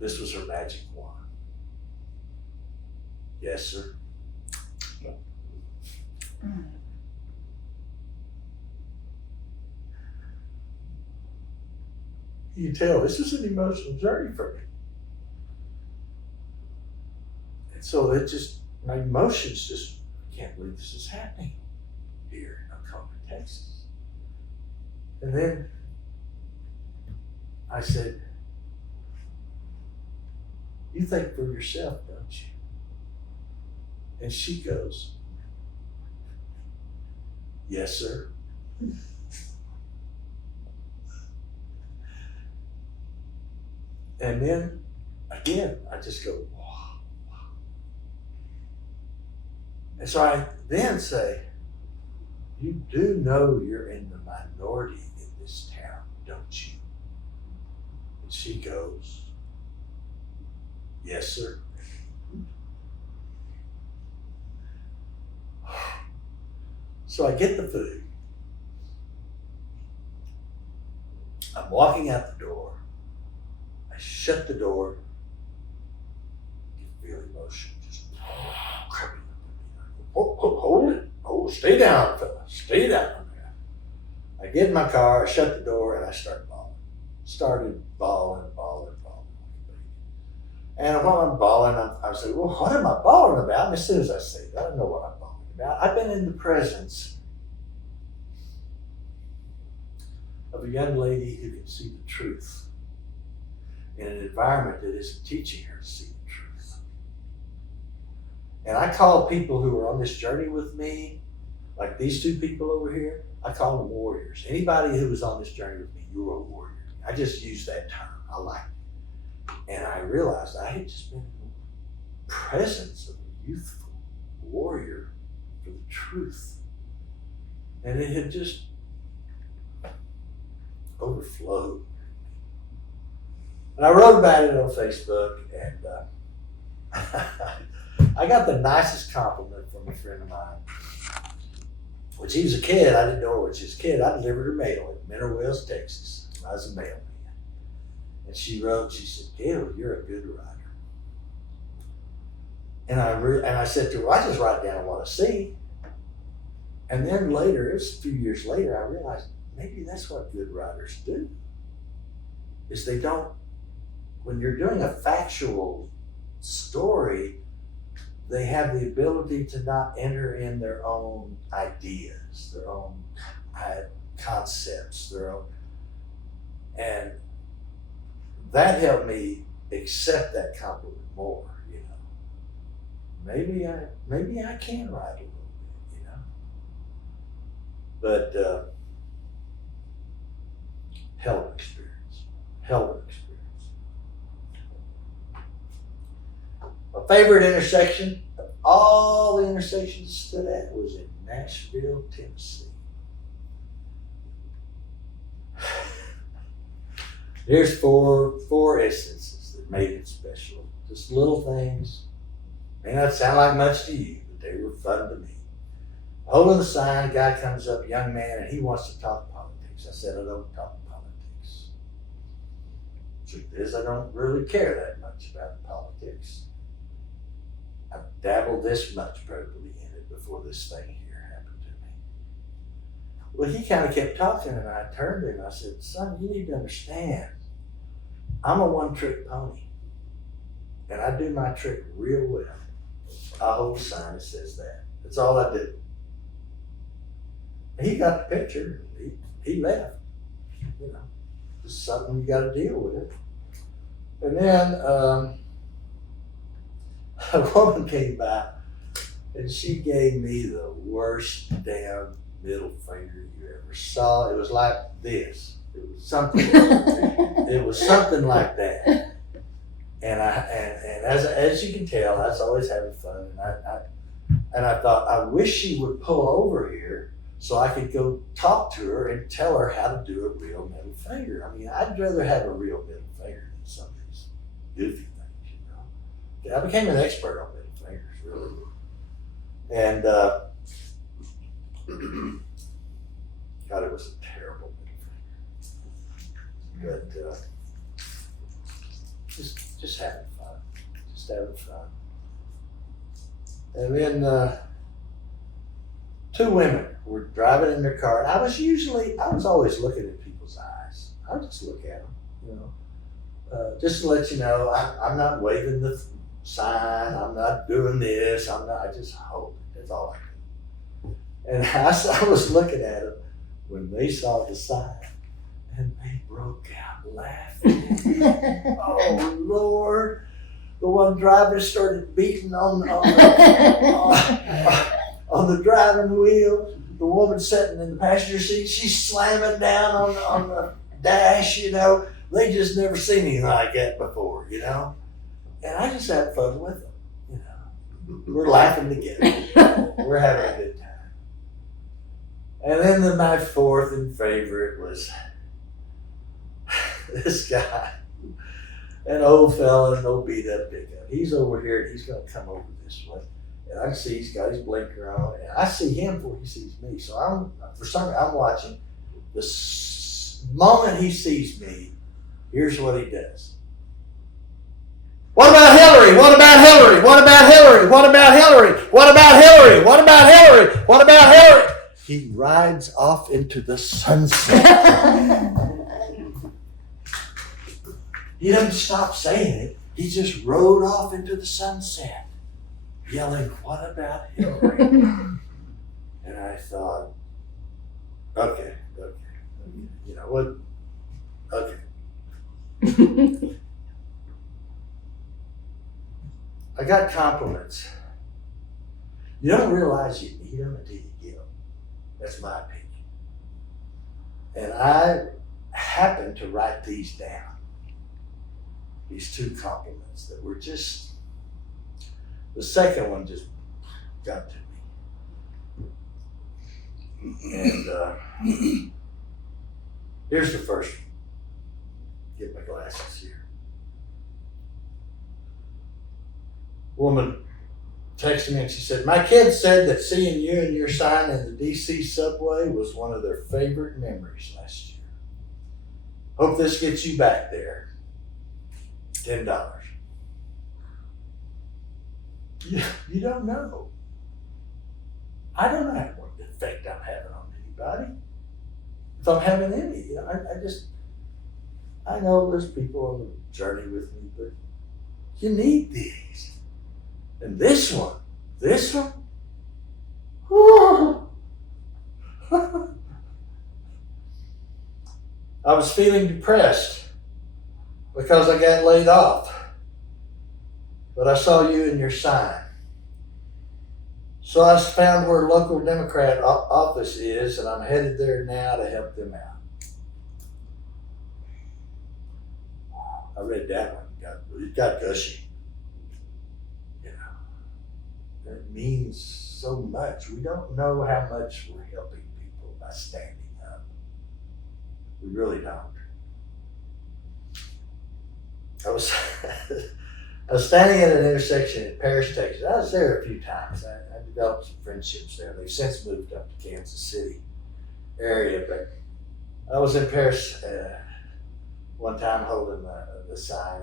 This was her magic wand. Yes, sir. You can tell this is an emotional journey for me. And so my emotions just, I can't believe this is happening here in Oklahoma, Texas. And then I said, you think for yourself, don't you? And she goes, yes, sir. And then again, I just go, wow. And so I then say, you do know you're in the minority in this town, don't you? And she goes, yes, sir. So I get the food. I'm walking out the door. I shut the door. You feel emotion just creeping up in me. Hold it. Oh, stay down, fella. Stay down there. I get in my car, I shut the door, and I start bawling. Started bawling. And while I'm bawling, I was like, well, what am I bawling about? And as soon as I say that, I know what I'm bawling about. I've been in the presence of a young lady who can see the truth in an environment that isn't teaching her to see the truth. And I call people who are on this journey with me, like these two people over here, I call them warriors. Anybody who was on this journey with me, you're a warrior. I just use that term. I like it. And I realized I had just been in the presence of a youthful warrior for the truth. And it had just overflowed. And I wrote about it on Facebook, and I got the nicest compliment from a friend of mine. When she was a kid, I didn't know her when she was a kid. I delivered her mail in Mineral Wells, Texas. I was a mailman. And she wrote, she said, "Gale, you're a good writer." And I said to her, "I just write down what I see." And then later, it was a few years later, I realized maybe that's what good writers do. Is they don't, when you're doing a factual story, they have the ability to not enter in their own ideas, their own concepts, their own, and that helped me accept that compliment more. You know, maybe I can write a little bit. You know, but hell of an experience. My favorite intersection of all the intersections I stood at was in Nashville, Tennessee. There's four instances that made it special. Just little things. May not sound like much to you, but they were fun to me. Holding the sign, a guy comes up, a young man, and he wants to talk politics. I said, "I don't talk politics." Truth is, I don't really care that much about politics. I've dabbled this much probably in it before this thing here happened to me. Well, he kind of kept talking, and I turned to him. I said, "Son, you need to understand, I'm a one-trick pony, and I do my trick real well. I hold a sign that says that. That's all I do." And he got the picture. He left. You know, it's something you got to deal with. And then a woman came by, and she gave me the worst damn middle finger you ever saw. It was like this. It was something. It was something like that. And as you can tell, I was always having fun. And I thought, I wish she would pull over here so I could go talk to her and tell her how to do a real middle finger. I mean, I'd rather have a real middle finger than some of these goofy things, you know. I became an expert on middle fingers, really. And God, it was a terrible middle finger. But just having fun. Just having fun. And then two women were driving in their car, and I was always looking at people's eyes. I would just look at them, you know. Just to let you know, I'm not waving the sign, I'm not doing this, I just hold it. That's all I do. And I was looking at them when they saw the sign, and they broke out laughing. Oh, Lord. The one driver started beating on the driving wheel. The woman sitting in the passenger seat, she's slamming down on the dash, you know. They just never seen anything like that before, you know. And I just had fun with them, you know. We're laughing together. We're having a good time. And then my fourth and favorite was this guy, an old fella in an old beat up pickup. He's over here and he's gonna come over this way. And I can see he's got his blinker on, and I see him before he sees me. So I'm watching. The moment he sees me, here's what he does. What about Hillary? What about Hillary? What about Hillary? What about Hillary? What about Hillary? What about Hillary? What about Hillary? He rides off into the sunset. He doesn't stop saying it. He just rode off into the sunset, yelling, "What about Hillary?" And I thought, okay, you know what? Okay. I got compliments. You don't realize you need them until you get them. That's my opinion. And I happened to write these down. these two compliments that were just, the second one just got to me. And here's the first one. Get my glasses here. Woman texted me and she said, my kids said that seeing you and your sign in the DC subway was one of their favorite memories last year. Hope this gets you back there. $10. You don't know. I don't know what effect I'm having on anybody. If I'm having any, I know there's people on the journey with me, but you need these. And this one, whew. I was feeling depressed because I got laid off, but I saw you in your sign. So I found where local Democrat office is, and I'm headed there now to help them out. I read that one. It got gushy. You know, it means so much. We don't know how much we're helping people by standing up. We really don't. I was standing at an intersection in Paris, Texas. I was there a few times. I developed some friendships there. They've since moved up to Kansas City area, but I was in Paris one time holding the sign,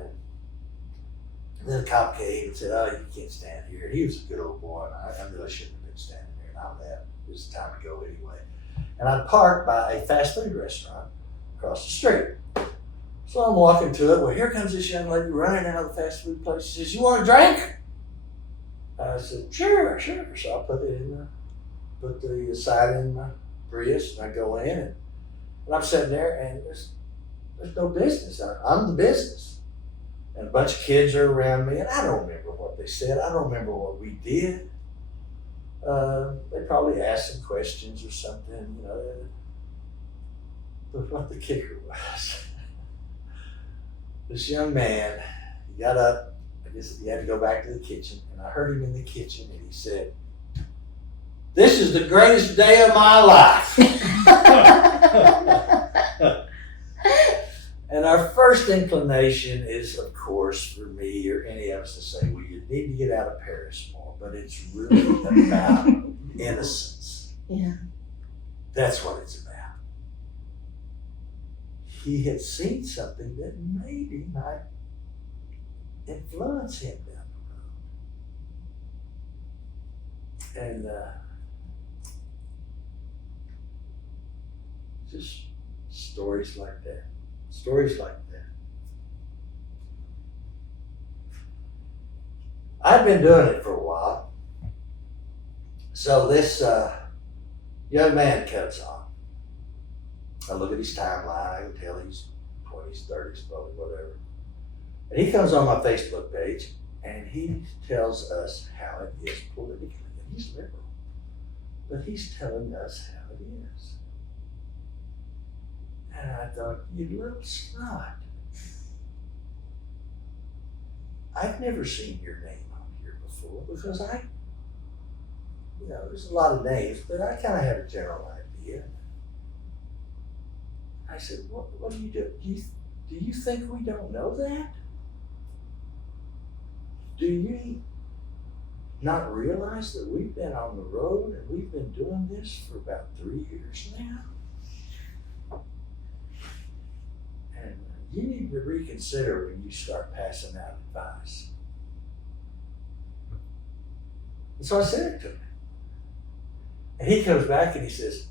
and then a cop came and said, oh, you can't stand here. He was a good old boy, and I really shouldn't have been standing there, and I left. It was time to go anyway. And I parked by a fast food restaurant across the street. So I'm walking to it. Well, here comes this young lady running out of the fast food place. She says, you want a drink? I said, sure. So I put the sign in my Prius, and I go in, and I'm sitting there, and there's no business. I'm the business. And a bunch of kids are around me, and I don't remember what they said. I don't remember what we did. They probably asked some questions or something, you know. But what the kicker was, this young man, he got up, I guess he had to go back to the kitchen, and I heard him in the kitchen, and he said, this is the greatest day of my life. And our first inclination is, of course, for me or any of us to say, well, you need to get out of Paris more, but it's really about innocence. Yeah. That's what it's about. He had seen something that maybe might influence him down the road. And just stories like that. Stories like that. I've been doing it for a while. So this young man comes on. I look at his timeline. I can tell he's 20s, 30s, probably whatever. And he comes on my Facebook page, and he tells us how it is politically. And he's liberal, but he's telling us how it is. And I thought, you little snot. I've never seen your name on here before because there's a lot of names, but I kind of have a general idea. I said, what do you do? Do you think we don't know that? Do you not realize that we've been on the road and we've been doing this for about 3 years now? And you need to reconsider when you start passing out advice. And so I said it to him. And he comes back and he says,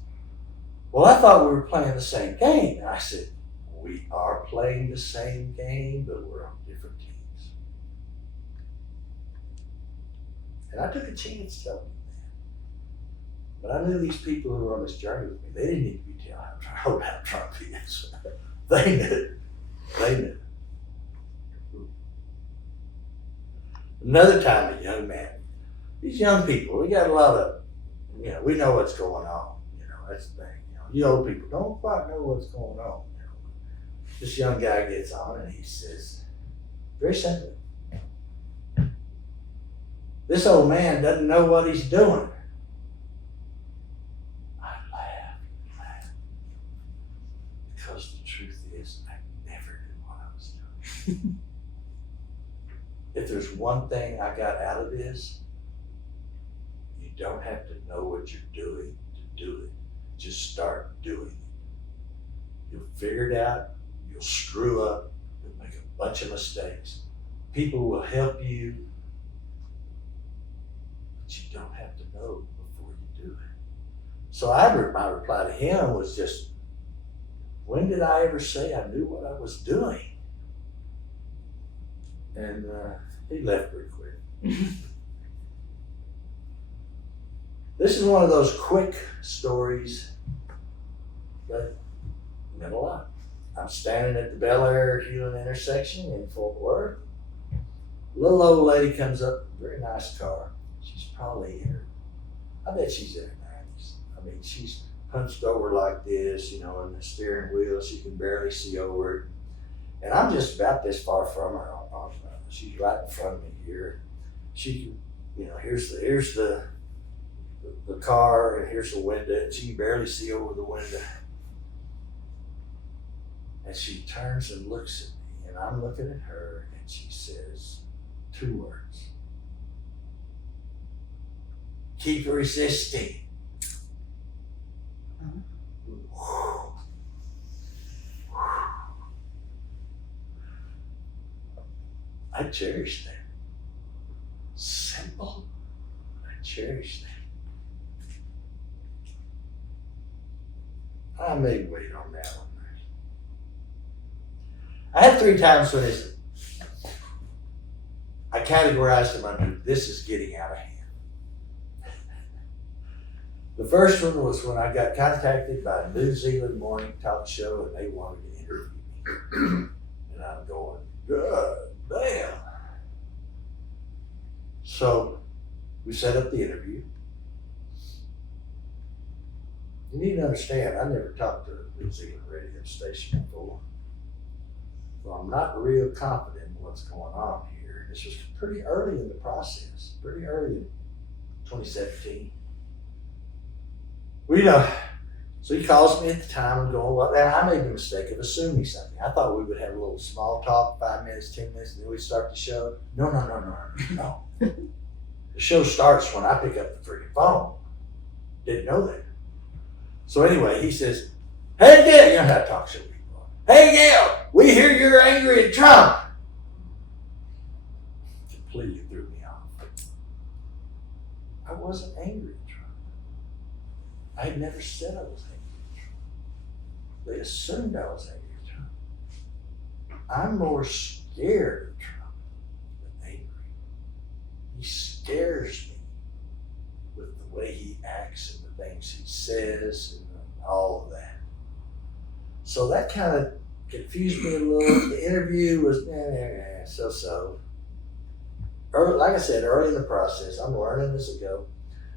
well, I thought we were playing the same game. And I said, we are playing the same game, but we're on different teams. And I took a chance telling him that. But I knew these people who were on this journey with me, they didn't need to be told how Trump is. They knew. Another time, a young man, these young people, we got a lot of, we know what's going on. That's the thing. You old people don't quite know what's going on. This young guy gets on and he says, Very simply. This old man doesn't know what he's doing. I laughed. Because the truth is, I never knew what I was doing. If there's one thing I got out of this, you don't have to know what you're doing to do it. Just start doing it. You'll figure it out, you'll screw up, you'll make a bunch of mistakes. People will help you, but you don't have to know before you do it. So my reply to him was just, when did I ever say I knew what I was doing? And he left pretty quick. This is one of those quick stories that meant a lot. I'm standing at the Bel Air Hewlin intersection in Fort Worth. Little old lady comes up, very nice car. She's probably I bet she's in her 90s. I mean, she's hunched over like this, and the steering wheel, she can barely see over it. And I'm just about this far from her. She's right in front of me here. She can, here's the car, and here's the window, and she can barely see over the window. And she turns and looks at me, and I'm looking at her, and she says 2 words. Keep resisting. I cherish that. Simple. I cherish that. I may wait on that one. I had 3 times when I categorized them under this is getting out of hand. The first one was when I got contacted by a New Zealand morning talk show and they wanted to interview me. And I'm going, God damn. So we set up the interview. You need to understand, I never talked to a New Zealand radio station before. So I'm not real confident in what's going on here. This was pretty early in the process, pretty early in 2017. So he calls me at the time and going, well, I made the mistake of assuming something. I thought we would have a little small talk, 5 minutes, 10 minutes, and then we'd start the show. No. The show starts when I pick up the freaking phone. Didn't know that. So anyway, he says, hey, Gale, you know how to talk show people. Hey, Gale, we hear you're angry at Trump. Completely threw me off. I wasn't angry at Trump. I had never said I was angry at Trump. They assumed I was angry at Trump. I'm more scared of Trump than angry. He scares me with the way he acts and the things he says and all of that. So that kind of confused me a little. The interview was so. Like I said, early in the process, I'm learning as I go.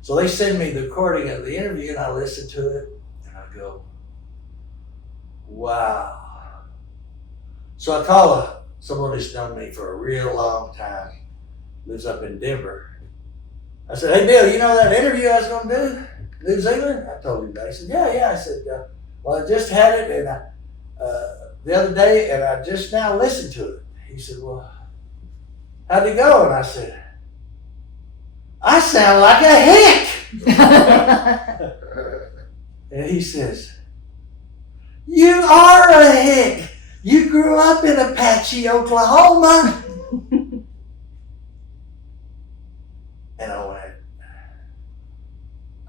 So they send me the recording of the interview and I listen to it and I go, wow. So I call someone who's known me for a real long time, lives up in Denver. I said, hey Bill, you know that interview I was going to do? New Zealand? I told him that. He said, yeah. I said, well, I just had it and the other day and I just now listened to it. He said, well, how'd it go? And I said, I sound like a hick. And he says, you are a hick. You grew up in Apache, Oklahoma. And I went,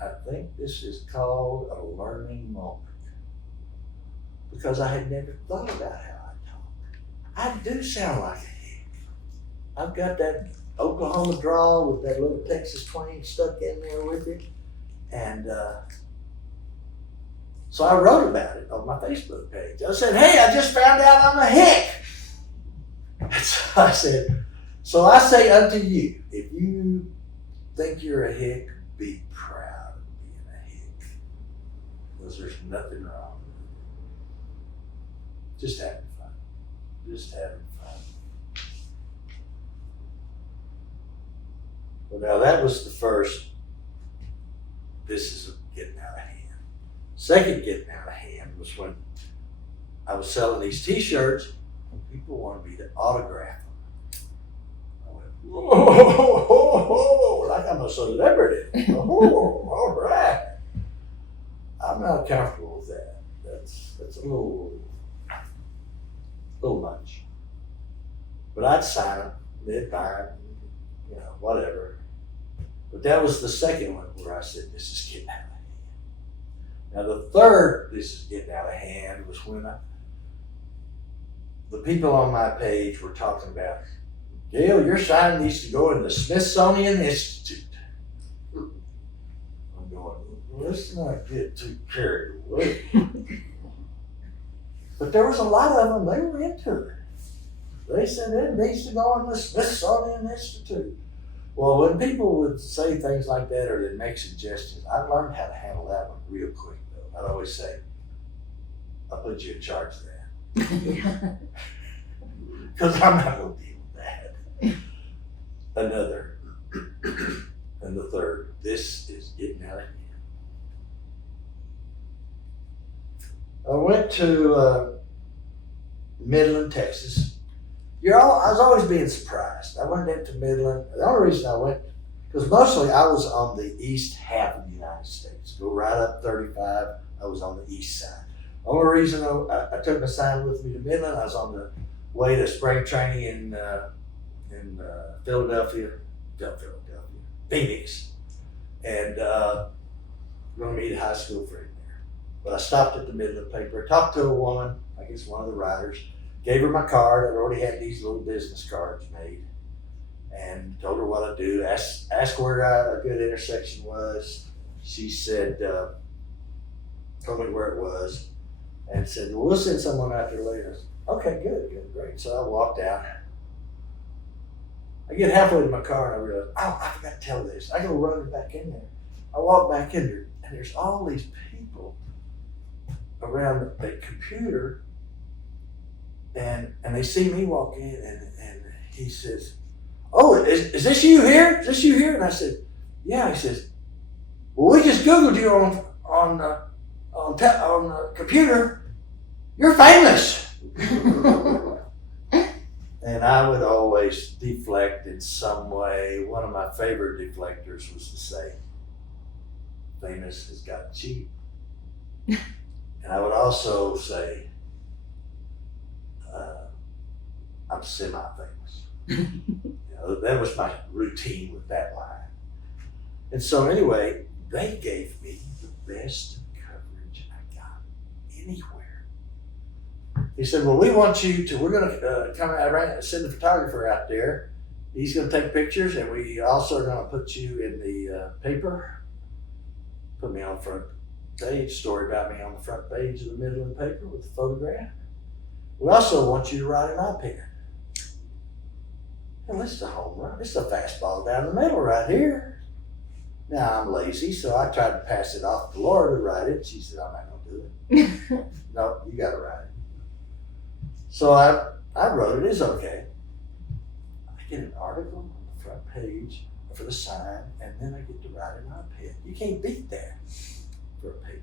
I think this is called a learning moment. Because I had never thought about how I talk. I do sound like a hick. I've got that Oklahoma drawl with that little Texas twang stuck in there with it. And so I wrote about it on my Facebook page. I said, hey, I just found out I'm a hick. And so I said, so I say unto you, if you think you're a hick, be proud of being a hick. Because there's nothing wrong with it. Just having fun. Just having fun. Well, now that was the first, this is getting out of hand. Second getting out of hand was when I was selling these t-shirts and people wanted me to autograph them. I went, whoa, like I'm a celebrity. Oh, all right. I'm not comfortable with that. That's a little much. But I'd sign them, they'd buy them, you know, whatever. But that was the second one where I said, this is getting out of hand. Now the third, this is getting out of hand, was when the people on my page were talking about, Gale, your sign needs to go in the Smithsonian Institute. I'm going, let's not get too carried away. But there was a lot of them, they were into it. They said it needs to go in the Smithsonian Institute. Well, when people would say things like that or they'd make suggestions, I learned how to handle that one real quick though. I'd always say, I'll put you in charge of that. Because I'm not going to deal with that. Another, and the third, this is getting out of hand. I went to Midland, Texas. I was always being surprised. I went into Midland. The only reason I went, because mostly I was on the east half of the United States. Go right up 35, I was on the east side. The only reason I took my sign with me to Midland, I was on the way to spring training in Phoenix, and going to meet a high school friend there. But I stopped at the Midland paper, talked to a woman, I guess one of the writers, gave her my card. I'd already had these little business cards made, and told her what I do. Asked where a good intersection was. She said, told me where it was, and said, well, we'll send someone out there later. I said, okay, good, great. So I walked out. I get halfway to my car and I realize, oh, I forgot to tell this. I go running back in there. I walk back in there and there's all these people around the computer, and they see me walk in, and he says, oh, is this you here? Is this you here? And I said, yeah. He says, well, we just Googled you on the computer. You're famous. And I would always deflect in some way. One of my favorite deflectors was to say, famous has got cheap. And I would also say, I'm semi-famous. You know, that was my routine with that line. And so anyway, they gave me the best coverage I got anywhere. He said, well, we want you to, we're going to come out, send the photographer out there. He's going to take pictures, and we also are going to put you in the paper, put me on the front page, story about me on the front page of the Midland paper with a photograph. We also want you to write an op-ed. Well, this is a home run. This is a fastball down the middle right here. Now, I'm lazy, so I tried to pass it off to Laura to write it. She said, I'm not going to do it. No, you got to write it. So I wrote it. It's okay. I get an article on the front page for the sign, and then I get to write an op-ed. You can't beat that for a paper.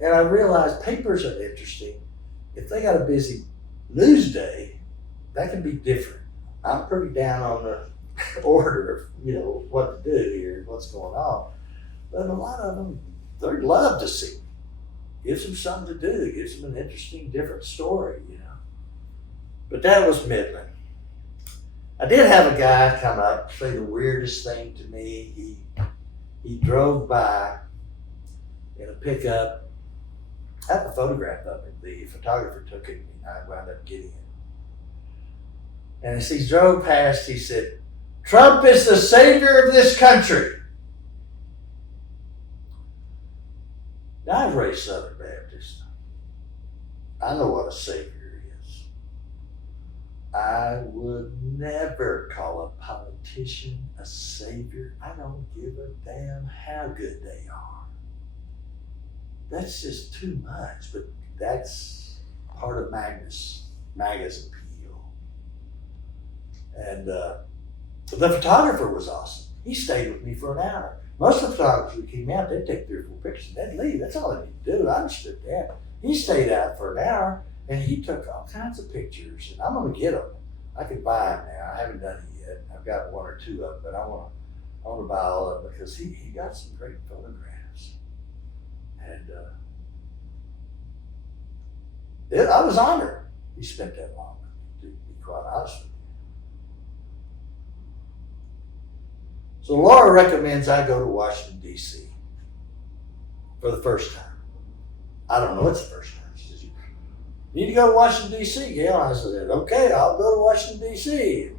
And I realized papers are interesting. If they got a busy news day, that can be different. I'm pretty down on the order of, you know, what to do here and what's going on. But a lot of them, they'd love to see. Gives them something to do. Gives them an interesting, different story, you know. But that was Midland. I did have a guy come up, say the weirdest thing to me. He drove by in a pickup. I have a photograph of it. The photographer took it, and I wound up getting it. And as he drove past, he said, Trump is the savior of this country. Now, I was raised Southern Baptist. I know what a savior is. I would never call a politician a savior. I don't give a damn how good they are. That's just too much, but that's part of MAGA's appeal. And The photographer was awesome. He stayed with me for an hour. Most of the photographers who came out, they'd take 3 or 4 pictures and they'd leave. That's all they need to do. I understood that. He stayed out for an hour and he took all kinds of pictures, and I'm gonna get them. I can buy them now. I haven't done it yet. I've got 1 or 2 of them, but I wanna buy all of them because he got some great photographs. And I was honored he spent that long with me, to be quite honest with you. So Laura recommends I go to Washington, D.C. for the first time. I don't know, it's the first time. She says, you need to go to Washington, D.C., Gale. I said, okay, I'll go to Washington, D.C.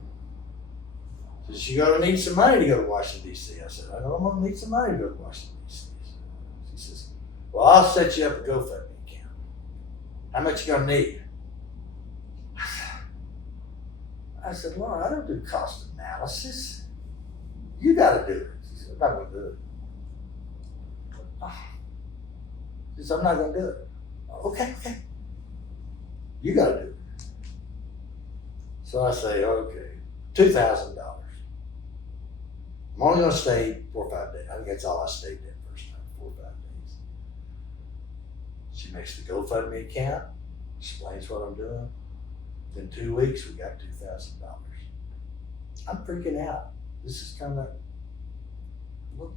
She says, you're going to need some money to go to Washington, D.C. I said, I know I'm going to need some money to go to Washington, D.C. She says, well, I'll set you up a GoFundMe account. How much you going to need? I said, Laura, I don't do cost analysis. You got to do it. She said, I'm not going to do it. She said, I'm not going to do it. Okay. You got to do it. So I say, okay, $2,000. I'm only going to stay 4 or 5 days. I think that's all I stayed that first time, 4 or 5 days. She makes the GoFundMe account, explains what I'm doing. In 2 weeks, we got $2,000. I'm freaking out. This is kind of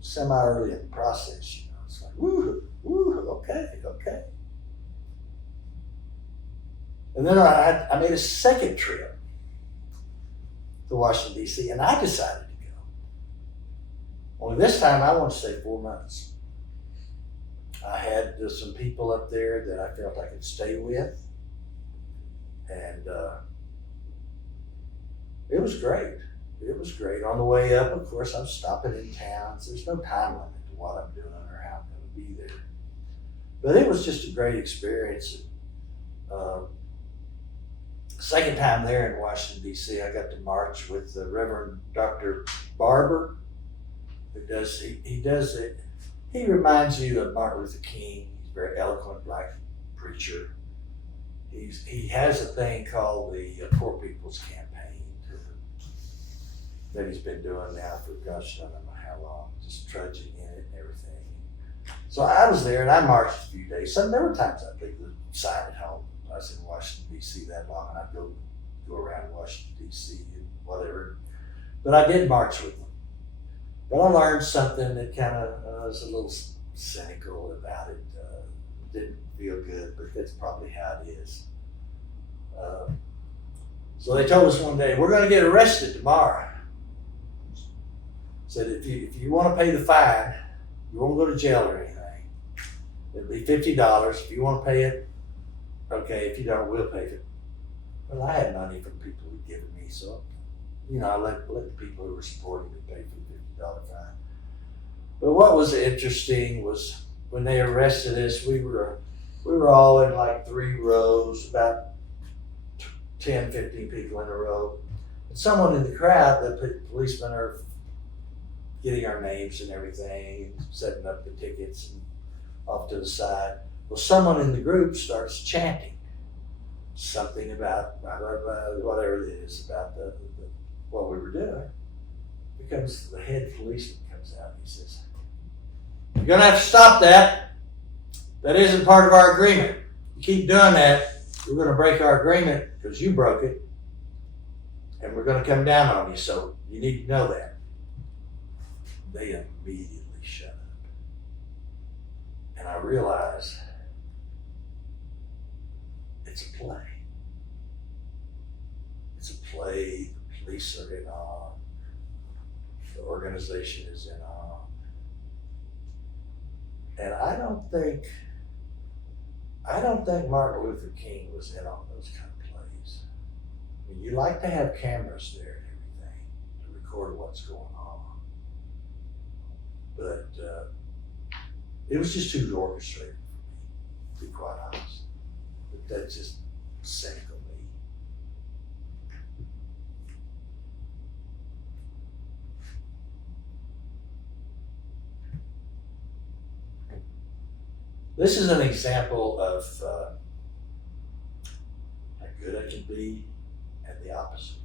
semi-early in the process, you know. It's like, woo, okay. And then I made a second trip to Washington, D.C., and I decided to go. Only this time I want to stay 4 months. I had some people up there that I felt I could stay with, and it was great. It was great. On the way up, of course, I'm stopping in towns. There's no time limit to what I'm doing or how I'm going to be there. But it was just a great experience. Second time there in Washington, D.C., I got to march with the Reverend Dr. Barber, who does, he does it. He reminds you of Martin Luther King. He's a very eloquent black preacher. He has a thing called the Poor People's Campaign that he's been doing now for gosh, I don't know how long, just trudging in it and everything. So I was there and I marched a few days. There were times I'd leave the sign at home. I was in Washington, D.C. that long, and I'd go around Washington, D.C. and whatever. But I did march with them. But I learned something that kind of was a little cynical about it. Didn't feel good, but that's probably how it is. So they told us one day, we're going to get arrested tomorrow. Said if you want to pay the fine, you won't go to jail or anything. It'll be $50. If you want to pay it, okay. If you don't, we'll pay it. Well, I had money from people who'd given me, so you know, I let the people who were supporting me pay for the $50 fine. But what was interesting was when they arrested us, we were all in like 3 rows, about 10, 15 people in a row. And someone in the crowd, the policemen are getting our names and everything, and setting up the tickets and off to the side. Well, someone in the group starts chanting something about whatever it is about what we were doing. Because the head policeman comes out and he says, "You're going to have to stop that. That isn't part of our agreement. You keep doing that, we're going to break our agreement because you broke it, and we're going to come down on you. So you need to know that." They immediately shut up. And I realized it's a play. It's a play. The police are in awe. The organization is in awe. And I don't think Martin Luther King was in on those kind of plays. I mean, you like to have cameras there and everything to record what's going on. But it was just too orchestrated for me, to be quite honest. But that's just cynical me. This is an example of how good I can be and the opposite.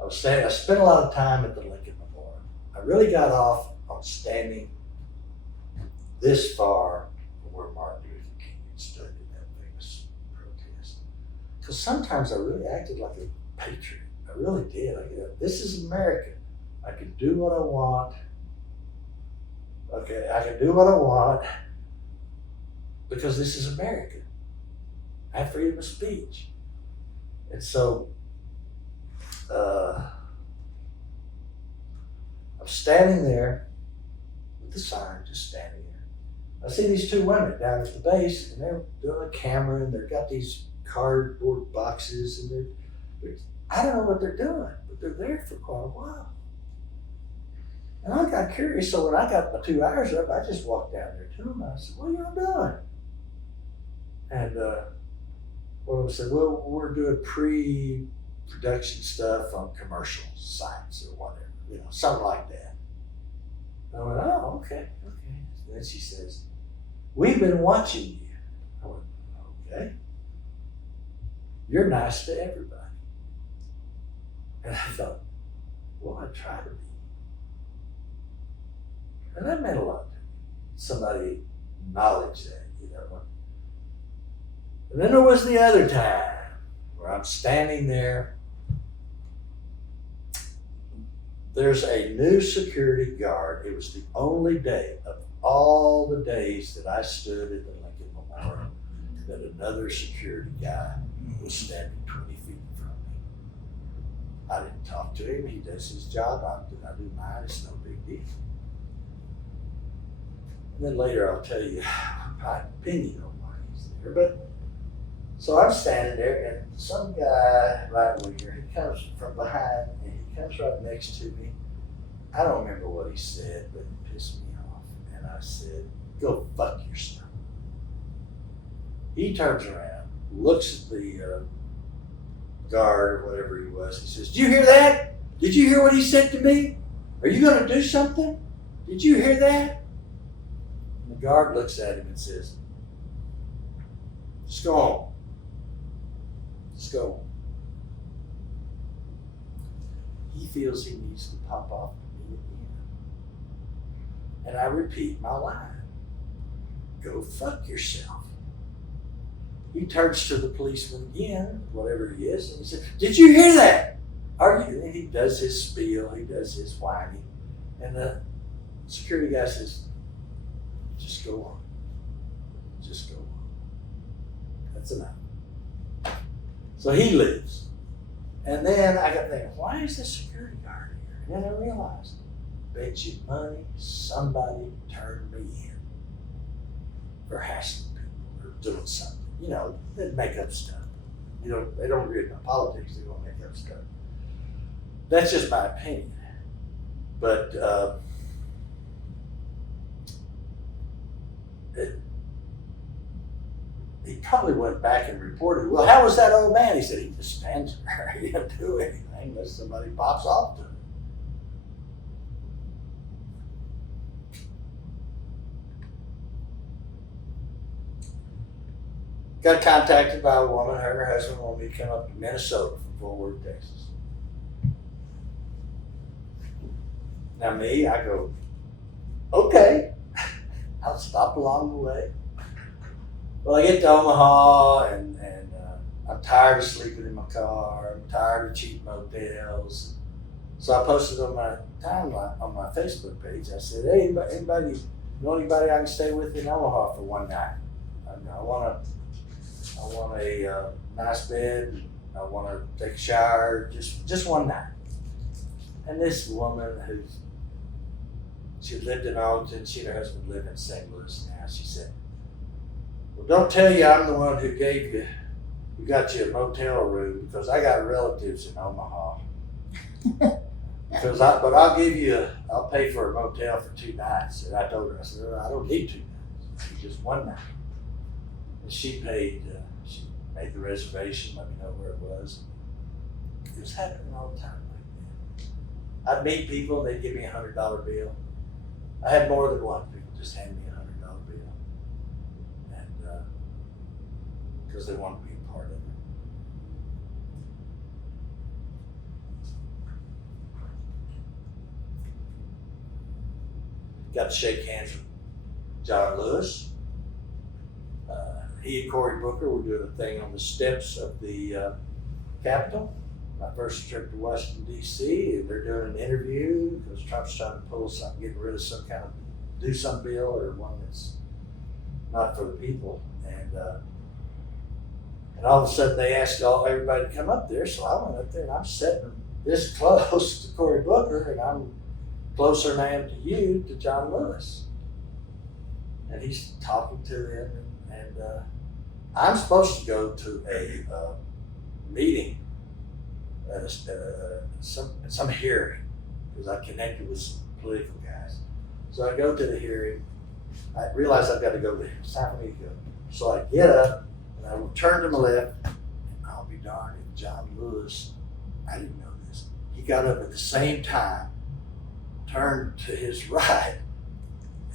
I I spent a lot of time at the Lincoln Memorial. I really got off on standing this far from where Martin Luther King had stood in that famous protest. Because sometimes I really acted like a patriot. I really did. This is America. I can do what I want. Okay, I can do what I want because this is America. I have freedom of speech. And so I'm standing there with the sign, just standing there. I see these two women down at the base, and they're doing a camera, and they've got these cardboard boxes, and I don't know what they're doing, but they're there for quite a while. And I got curious, so when I got my 2 hours up, I just walked down there to them. I said, "What are y'all doing?" And one of them said, "Well, we're doing pre-production stuff on commercial sites or whatever, something like that." I went, "Oh, okay. And then she says, 'We've been watching you.' I went, 'Okay. You're nice to everybody.'" And I thought, well, I try to be. And that meant a lot to me. Somebody acknowledged that, And then there was the other time where I'm standing there. There's a new security guard. It was the only day of all the days that I stood at the Lincoln Memorial that another security guy was standing 20 feet in front of me. I didn't talk to him. He does his job. I do mine. It's no big deal. And then later I'll tell you my opinion on why he's there. But so I'm standing there, and some guy right over here, he comes from behind, and he comes right next to me. I don't remember what he said, but it pissed me off. And I said, "Go fuck yourself." He turns around, looks at the guard or whatever he was. He says, "Did you hear that? Did you hear what he said to me? Are you going to do something? Did you hear that?" And the guard looks at him and says, "Just go on. Just go on." He feels he needs to pop off to me again. And I repeat my line. Go fuck yourself. He turns to the policeman again, whatever he is, and he said, "Did you hear that? Are you?" And he does his spiel, he does his whining. And the security guy says, "Just go on. Just go on. That's enough." So he leaves. And then I got thinking, why is this security guard here? And then I realized, bet you money somebody turned me in for hassling people or doing something. They make up stuff. They don't read about politics, they don't make up stuff. That's just my opinion. But he probably went back and reported, "Well, how was that old man?" He said, "He just stands there. He doesn't do anything unless somebody pops off to him." Got contacted by a woman. Her and her husband wanted me to come up to Minnesota from Fort Worth, Texas. Now me, I go, "Okay, I'll stop along the way." Well, I get to Omaha, and I'm tired of sleeping in my car. I'm tired of cheap motels. So I posted on my timeline, on my Facebook page. I said, "Hey, anybody know anybody I can stay with in Omaha for one night? I want a nice bed. I want to take a shower, just one night." And this woman she lived in Arlington. She and her husband live in St. Louis now. She said, "Well, don't tell you I'm the one who got you a motel room, because I got relatives in Omaha. But I'll pay for a motel for 2 nights." And I told her, I said, "I don't need 2 nights, just one night." And she made the reservation, let me know where it was. It was happening all the time like that. I'd meet people, and they'd give me a $100 bill. I had more than one. People just hand me a $100 bill. And because they wanted to be a part of it. got to shake hands with John Lewis. He and Cory Booker were doing a thing on the steps of the Capitol. My first trip to Washington, D.C., and they're doing an interview because Trump's trying to pull something, getting rid of some kind of do-some bill or one that's not for the people. And all of a sudden they asked everybody to come up there, so I went up there and I'm sitting this close to Cory Booker, and I'm closer now to you, to John Lewis. And he's talking to them, and I'm supposed to go to a meeting at some hearing because I connected with some political guys. So I go to the hearing. I realize I've got to go there. It's time for me to go. So I get up and I will turn to my left, and I'll be darned if John Lewis, I didn't know this, he got up at the same time, turned to his right,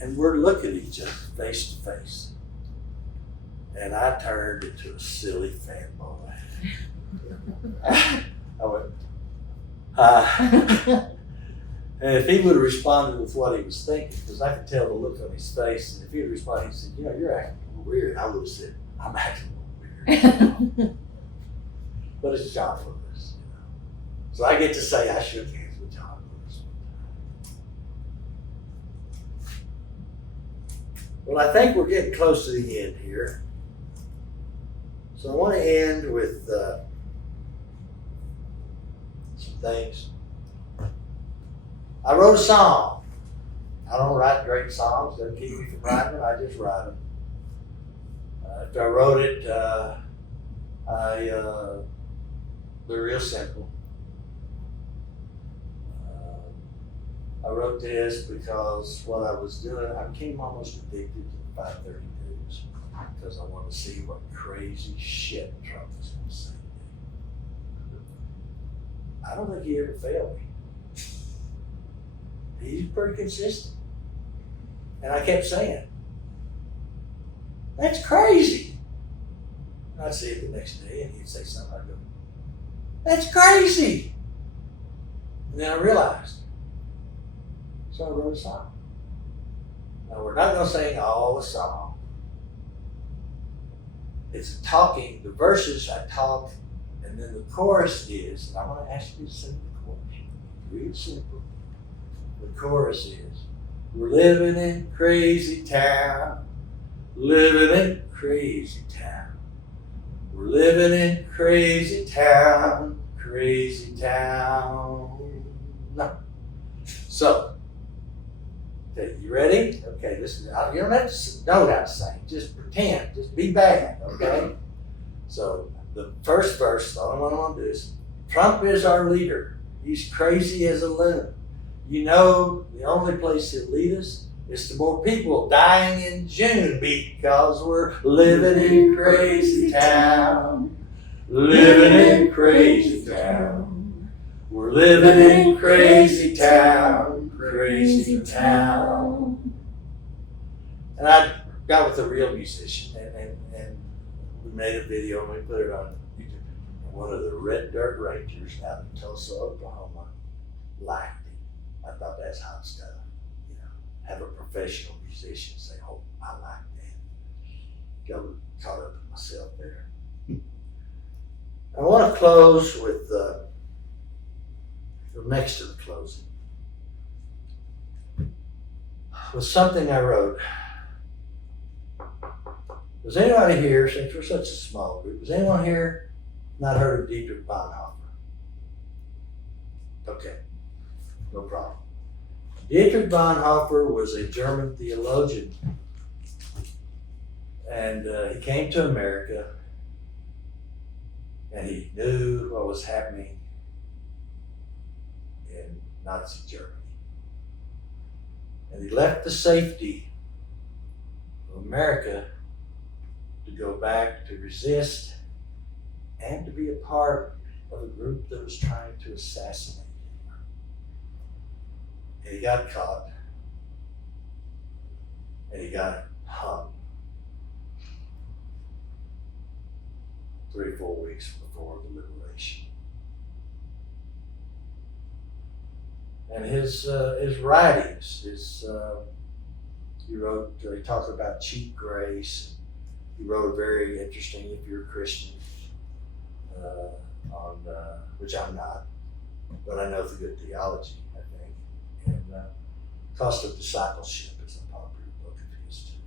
and we're looking at each other face to face. And I turned into a silly fanboy. I went, and if he would have responded with what he was thinking, because I could tell the look on his face, and if he had responded, he said, you know, you're acting a little weird, I would have said, I'm acting a little weird. But it's John Lewis, you know. So I get to say I shook hands with John Lewis. Well, I think we're getting close to the end here. So I want to end with some things. I wrote a song. I don't write great songs. Doesn't keep me from writing them. I just write them. After I wrote it, they're real simple. I wrote this because what I was doing, I became almost addicted to the 5:30 news because I wanted to see what crazy shit Trump was going to say. I don't think he ever failed me. He's pretty consistent. And I kept saying, that's crazy. And I'd see it the next day and he'd say something, I'd go, that's crazy. And then I realized, so I wrote a song. Now we're not going to sing all the song. It's talking, the verses I talk, and then the chorus is, and I want to ask you to sing the chorus. Real simple. The chorus is, we're living in crazy town, living in crazy town. We're living in crazy town, crazy town. No. So, okay, you ready? Okay, listen, you don't have to know how to sing, just pretend, just be bad, okay? So, the first verse, the only one I want to do is, Trump is our leader. He's crazy as a loon. You know, the only place he'll lead us is to more people dying in June because we're living in crazy town. Living in crazy town. We're living in crazy town. Crazy town. And I got with a real musician and we made a video and we put it on YouTube. And one of the Red Dirt Rangers out in Tulsa, Oklahoma, liked it. I thought that's hot stuff. You know, have a professional musician say, oh, I like that. Got caught up in myself there. I want to close with, next to the closing, with something I wrote. Does anybody here, since we're such a small group, does anyone here not heard of Dietrich Bonhoeffer? Okay, no problem. Dietrich Bonhoeffer was a German theologian, and he came to America, and he knew what was happening in Nazi Germany. And he left the safety of America to go back to resist and to be a part of a group that was trying to assassinate him. And he got caught, and he got hung 3 or 4 weeks before the liberation. And his writings, He talked about cheap grace. He wrote a very interesting, if you're a Christian, on which I'm not, but I know the good theology, I think. And Cost of Discipleship is a popular book of his too.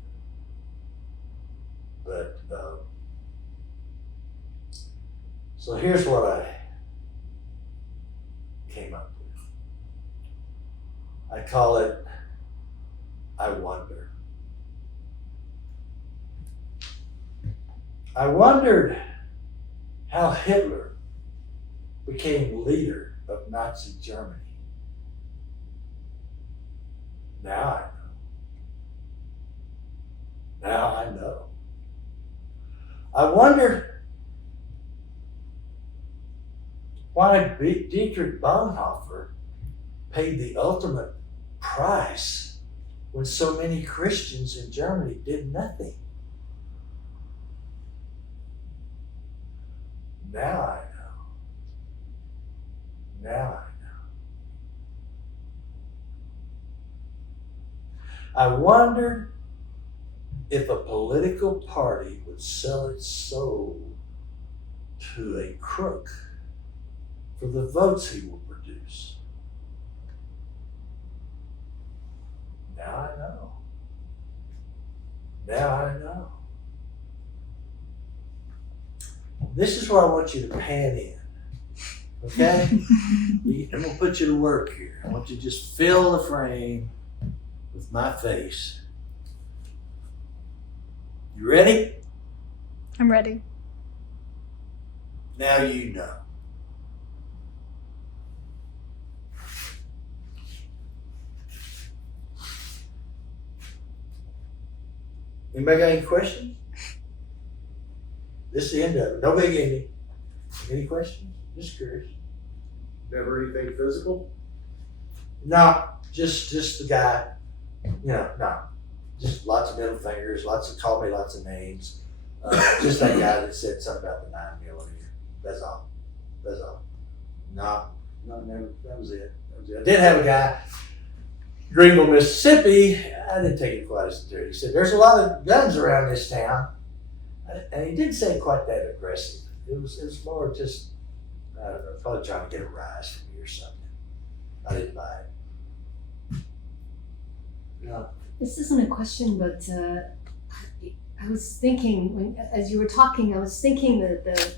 But so here's what I came up with. I call it, I wonder. I wondered how Hitler became leader of Nazi Germany. Now I know. Now I know. I wondered why Dietrich Bonhoeffer paid the ultimate price when so many Christians in Germany did nothing. Now I know. Now I know. I wondered if a political party would sell its soul to a crook for the votes he will produce. Now I know. Now I know. This is where I want you to pan in. Okay? I'm going to put you to work here. I want you to just fill the frame with my face. You ready? I'm ready. Now you know. Anybody got any questions? This is the end of it. No big ending. Any questions? Just curious. Never anything physical? No, just the guy. No. Just lots of middle fingers, called me lots of names. Just that guy that said something about the 9mm. That's all. No, never. That was it. I did have a guy, Greenville, Mississippi. I didn't take it quite as serious. He said, "There's a lot of guns around this town," and he didn't say it quite that aggressive. It was more just, I don't know, probably trying to get a rise from me or something. I didn't buy it. No. This isn't a question, but I was thinking, as you were talking, I was thinking that the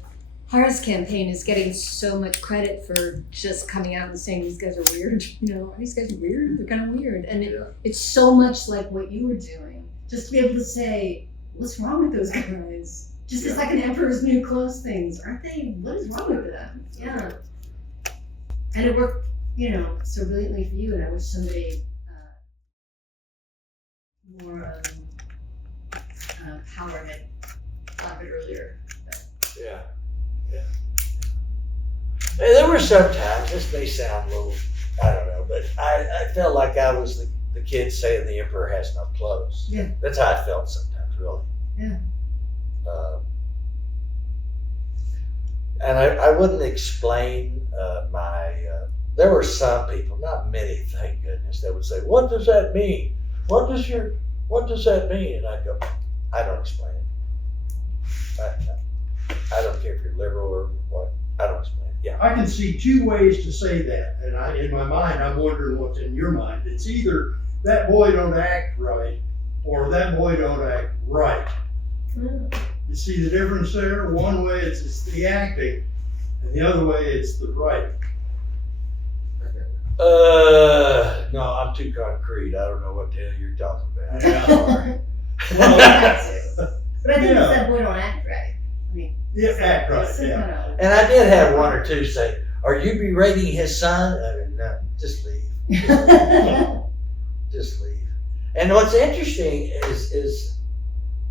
Harris campaign is getting so much credit for just coming out and saying these guys are weird. Are these guys weird? They're kind of weird. And it's so much like what you were doing. Just to be able to say, what's wrong with those guys? Just as like an Emperor's New Clothes things. Aren't they? What is wrong with them? Yeah. And it worked, so brilliantly for you. And I wish somebody more power had thought of it earlier. But. Yeah. Hey, there were some times, this may sound a little, I don't know, but I felt like I was the kid saying the emperor has no clothes. Yeah. That's how I felt sometimes, really. Yeah. And I wouldn't explain there were some people, not many, thank goodness, that would say, "What does that mean? What does that mean?" And I'd go, "I don't explain it. I don't care if you're liberal or what. I don't explain it." Yeah. I can see two ways to say that, and in my mind, I'm wondering what's in your mind. It's either that boy don't act right, or that boy don't act right. You see the difference there? One way it's the acting, and the other way it's the right. No, I'm too concrete. I don't know what the hell you're talking about. Yeah. But I think it's that boy don't act right. Yeah, act right. Yeah. And I did have one or two say, "Are you berating his son?" I mean, no, just leave. Just leave. And what's interesting is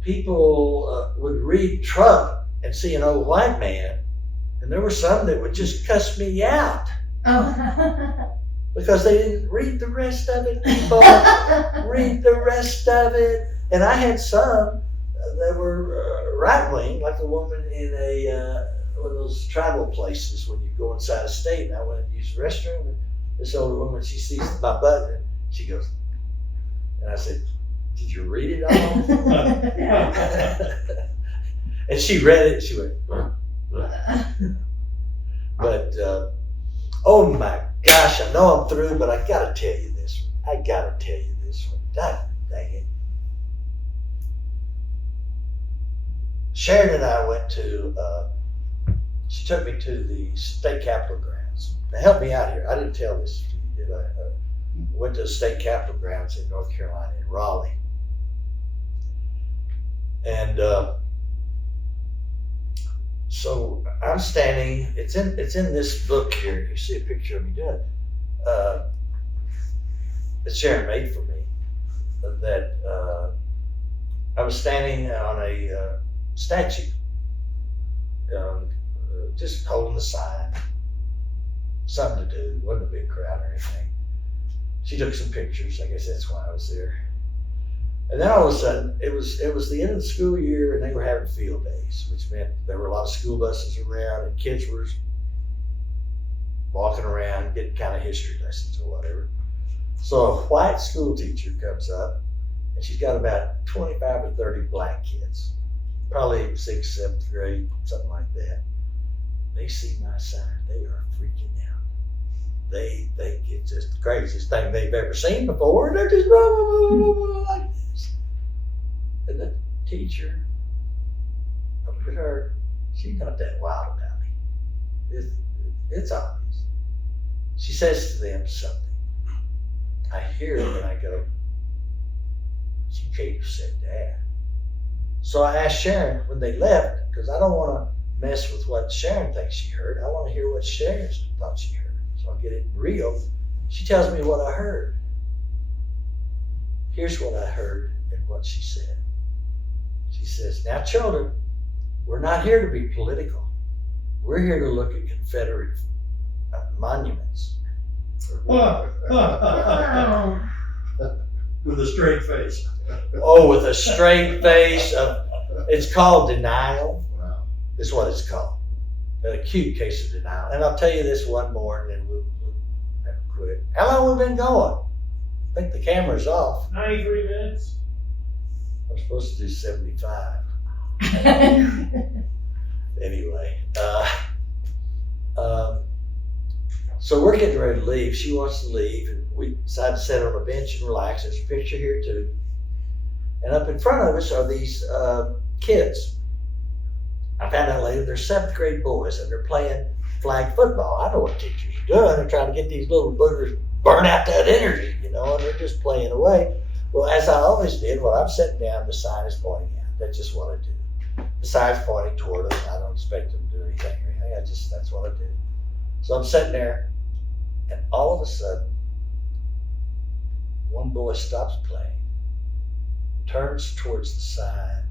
people would read Trump and see an old white man, and there were some that would just cuss me out. Oh. Because they didn't read the rest of it, people. Read the rest of it. And I had some that were right-wing, like a woman in one of those travel places when you go inside a state, and I went and used the restroom, and this older woman, she sees my butt, and she goes, and I said, did you read it all? And she read it, she went, but, oh my gosh, I know I'm through, but I gotta tell you this one. God dang it. Sharon and I went to, she took me to the state capitol grounds. Now help me out here. I didn't tell this to you, did I? Went to the state capitol grounds in North Carolina, in Raleigh. And so I'm standing, it's in this book here. You see a picture of me doing it. That Sharon made for me. That I was standing on a statue, just holding the sign. Something to do, wasn't a big crowd or anything. She took some pictures, I guess that's why I was there. And then all of a sudden, it was the end of the school year and they were having field days, which meant there were a lot of school buses around and kids were walking around, getting kind of history lessons or whatever. So a white school teacher comes up and she's got about 25 or 30 black kids, probably 6th, 7th grade, something like that. They see my sign, they are freaking out. They think it's just the craziest thing they've ever seen before. They're just like this. And the teacher, look at her, she's not that wild about me. It's obvious. She says to them something. I hear it and I go, she can't have said that. So I asked Sharon when they left, because I don't want to mess with what Sharon thinks she heard. I want to hear what Sharon thought she heard. So I'll get it real. She tells me what I heard. Here's what I heard and what she said. She says, now children, we're not here to be political. We're here to look at Confederate monuments. With a straight face. Oh, with a straight face. It's called denial. Wow. Is what it's called. An acute case of denial. And I'll tell you this one more and then we'll have to quit. How long have we been going? I think the camera's off. 93 minutes. I'm supposed to do 75. Anyway, so we're getting ready to leave. She wants to leave, and we decide to sit on a bench and relax. There's a picture here too. And up in front of us are these kids. I found out later they're 7th grade boys, and they're playing flag football. I know what teachers are doing. They're trying to get these little boogers burn out that energy, and they're just playing away. Well, as I always did, when I'm sitting down, the sign is pointing out. That's just what I do. The sign's pointing toward them. I don't expect them to do anything or anything. That's what I do. So I'm sitting there, and all of a sudden, one boy stops playing, turns towards the sign,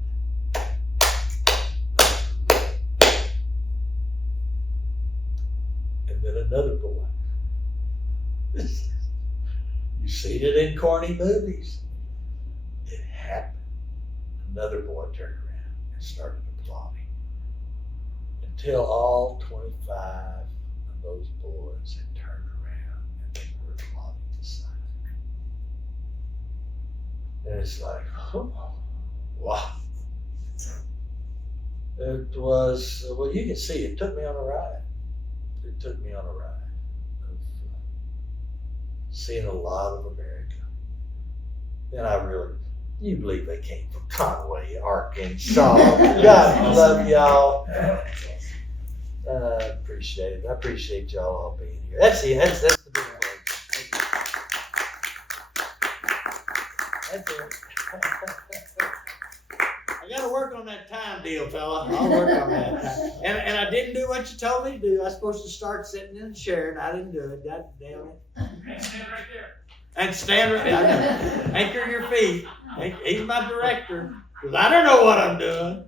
and then another boy. You've seen it in corny movies. It happened. Another boy turned around and started applauding until all 25 of those boys had turned around and they were applauding the sign. And it's like, oh, wow. It was, well, you can see it took me on a ride. It took me on a ride of seeing a lot of America. And you believe they came from Conway, Arkansas. God love y'all. I appreciate it. I appreciate y'all all being here. That's the big word. That's it. I got to work on that time deal, fella. I'll work on that. And I didn't do what you told me to do. I was supposed to start sitting in the chair, and I didn't do it. God damn it. And stand right there. And stand right there. Anchor your feet. He's my director. Because I don't know what I'm doing.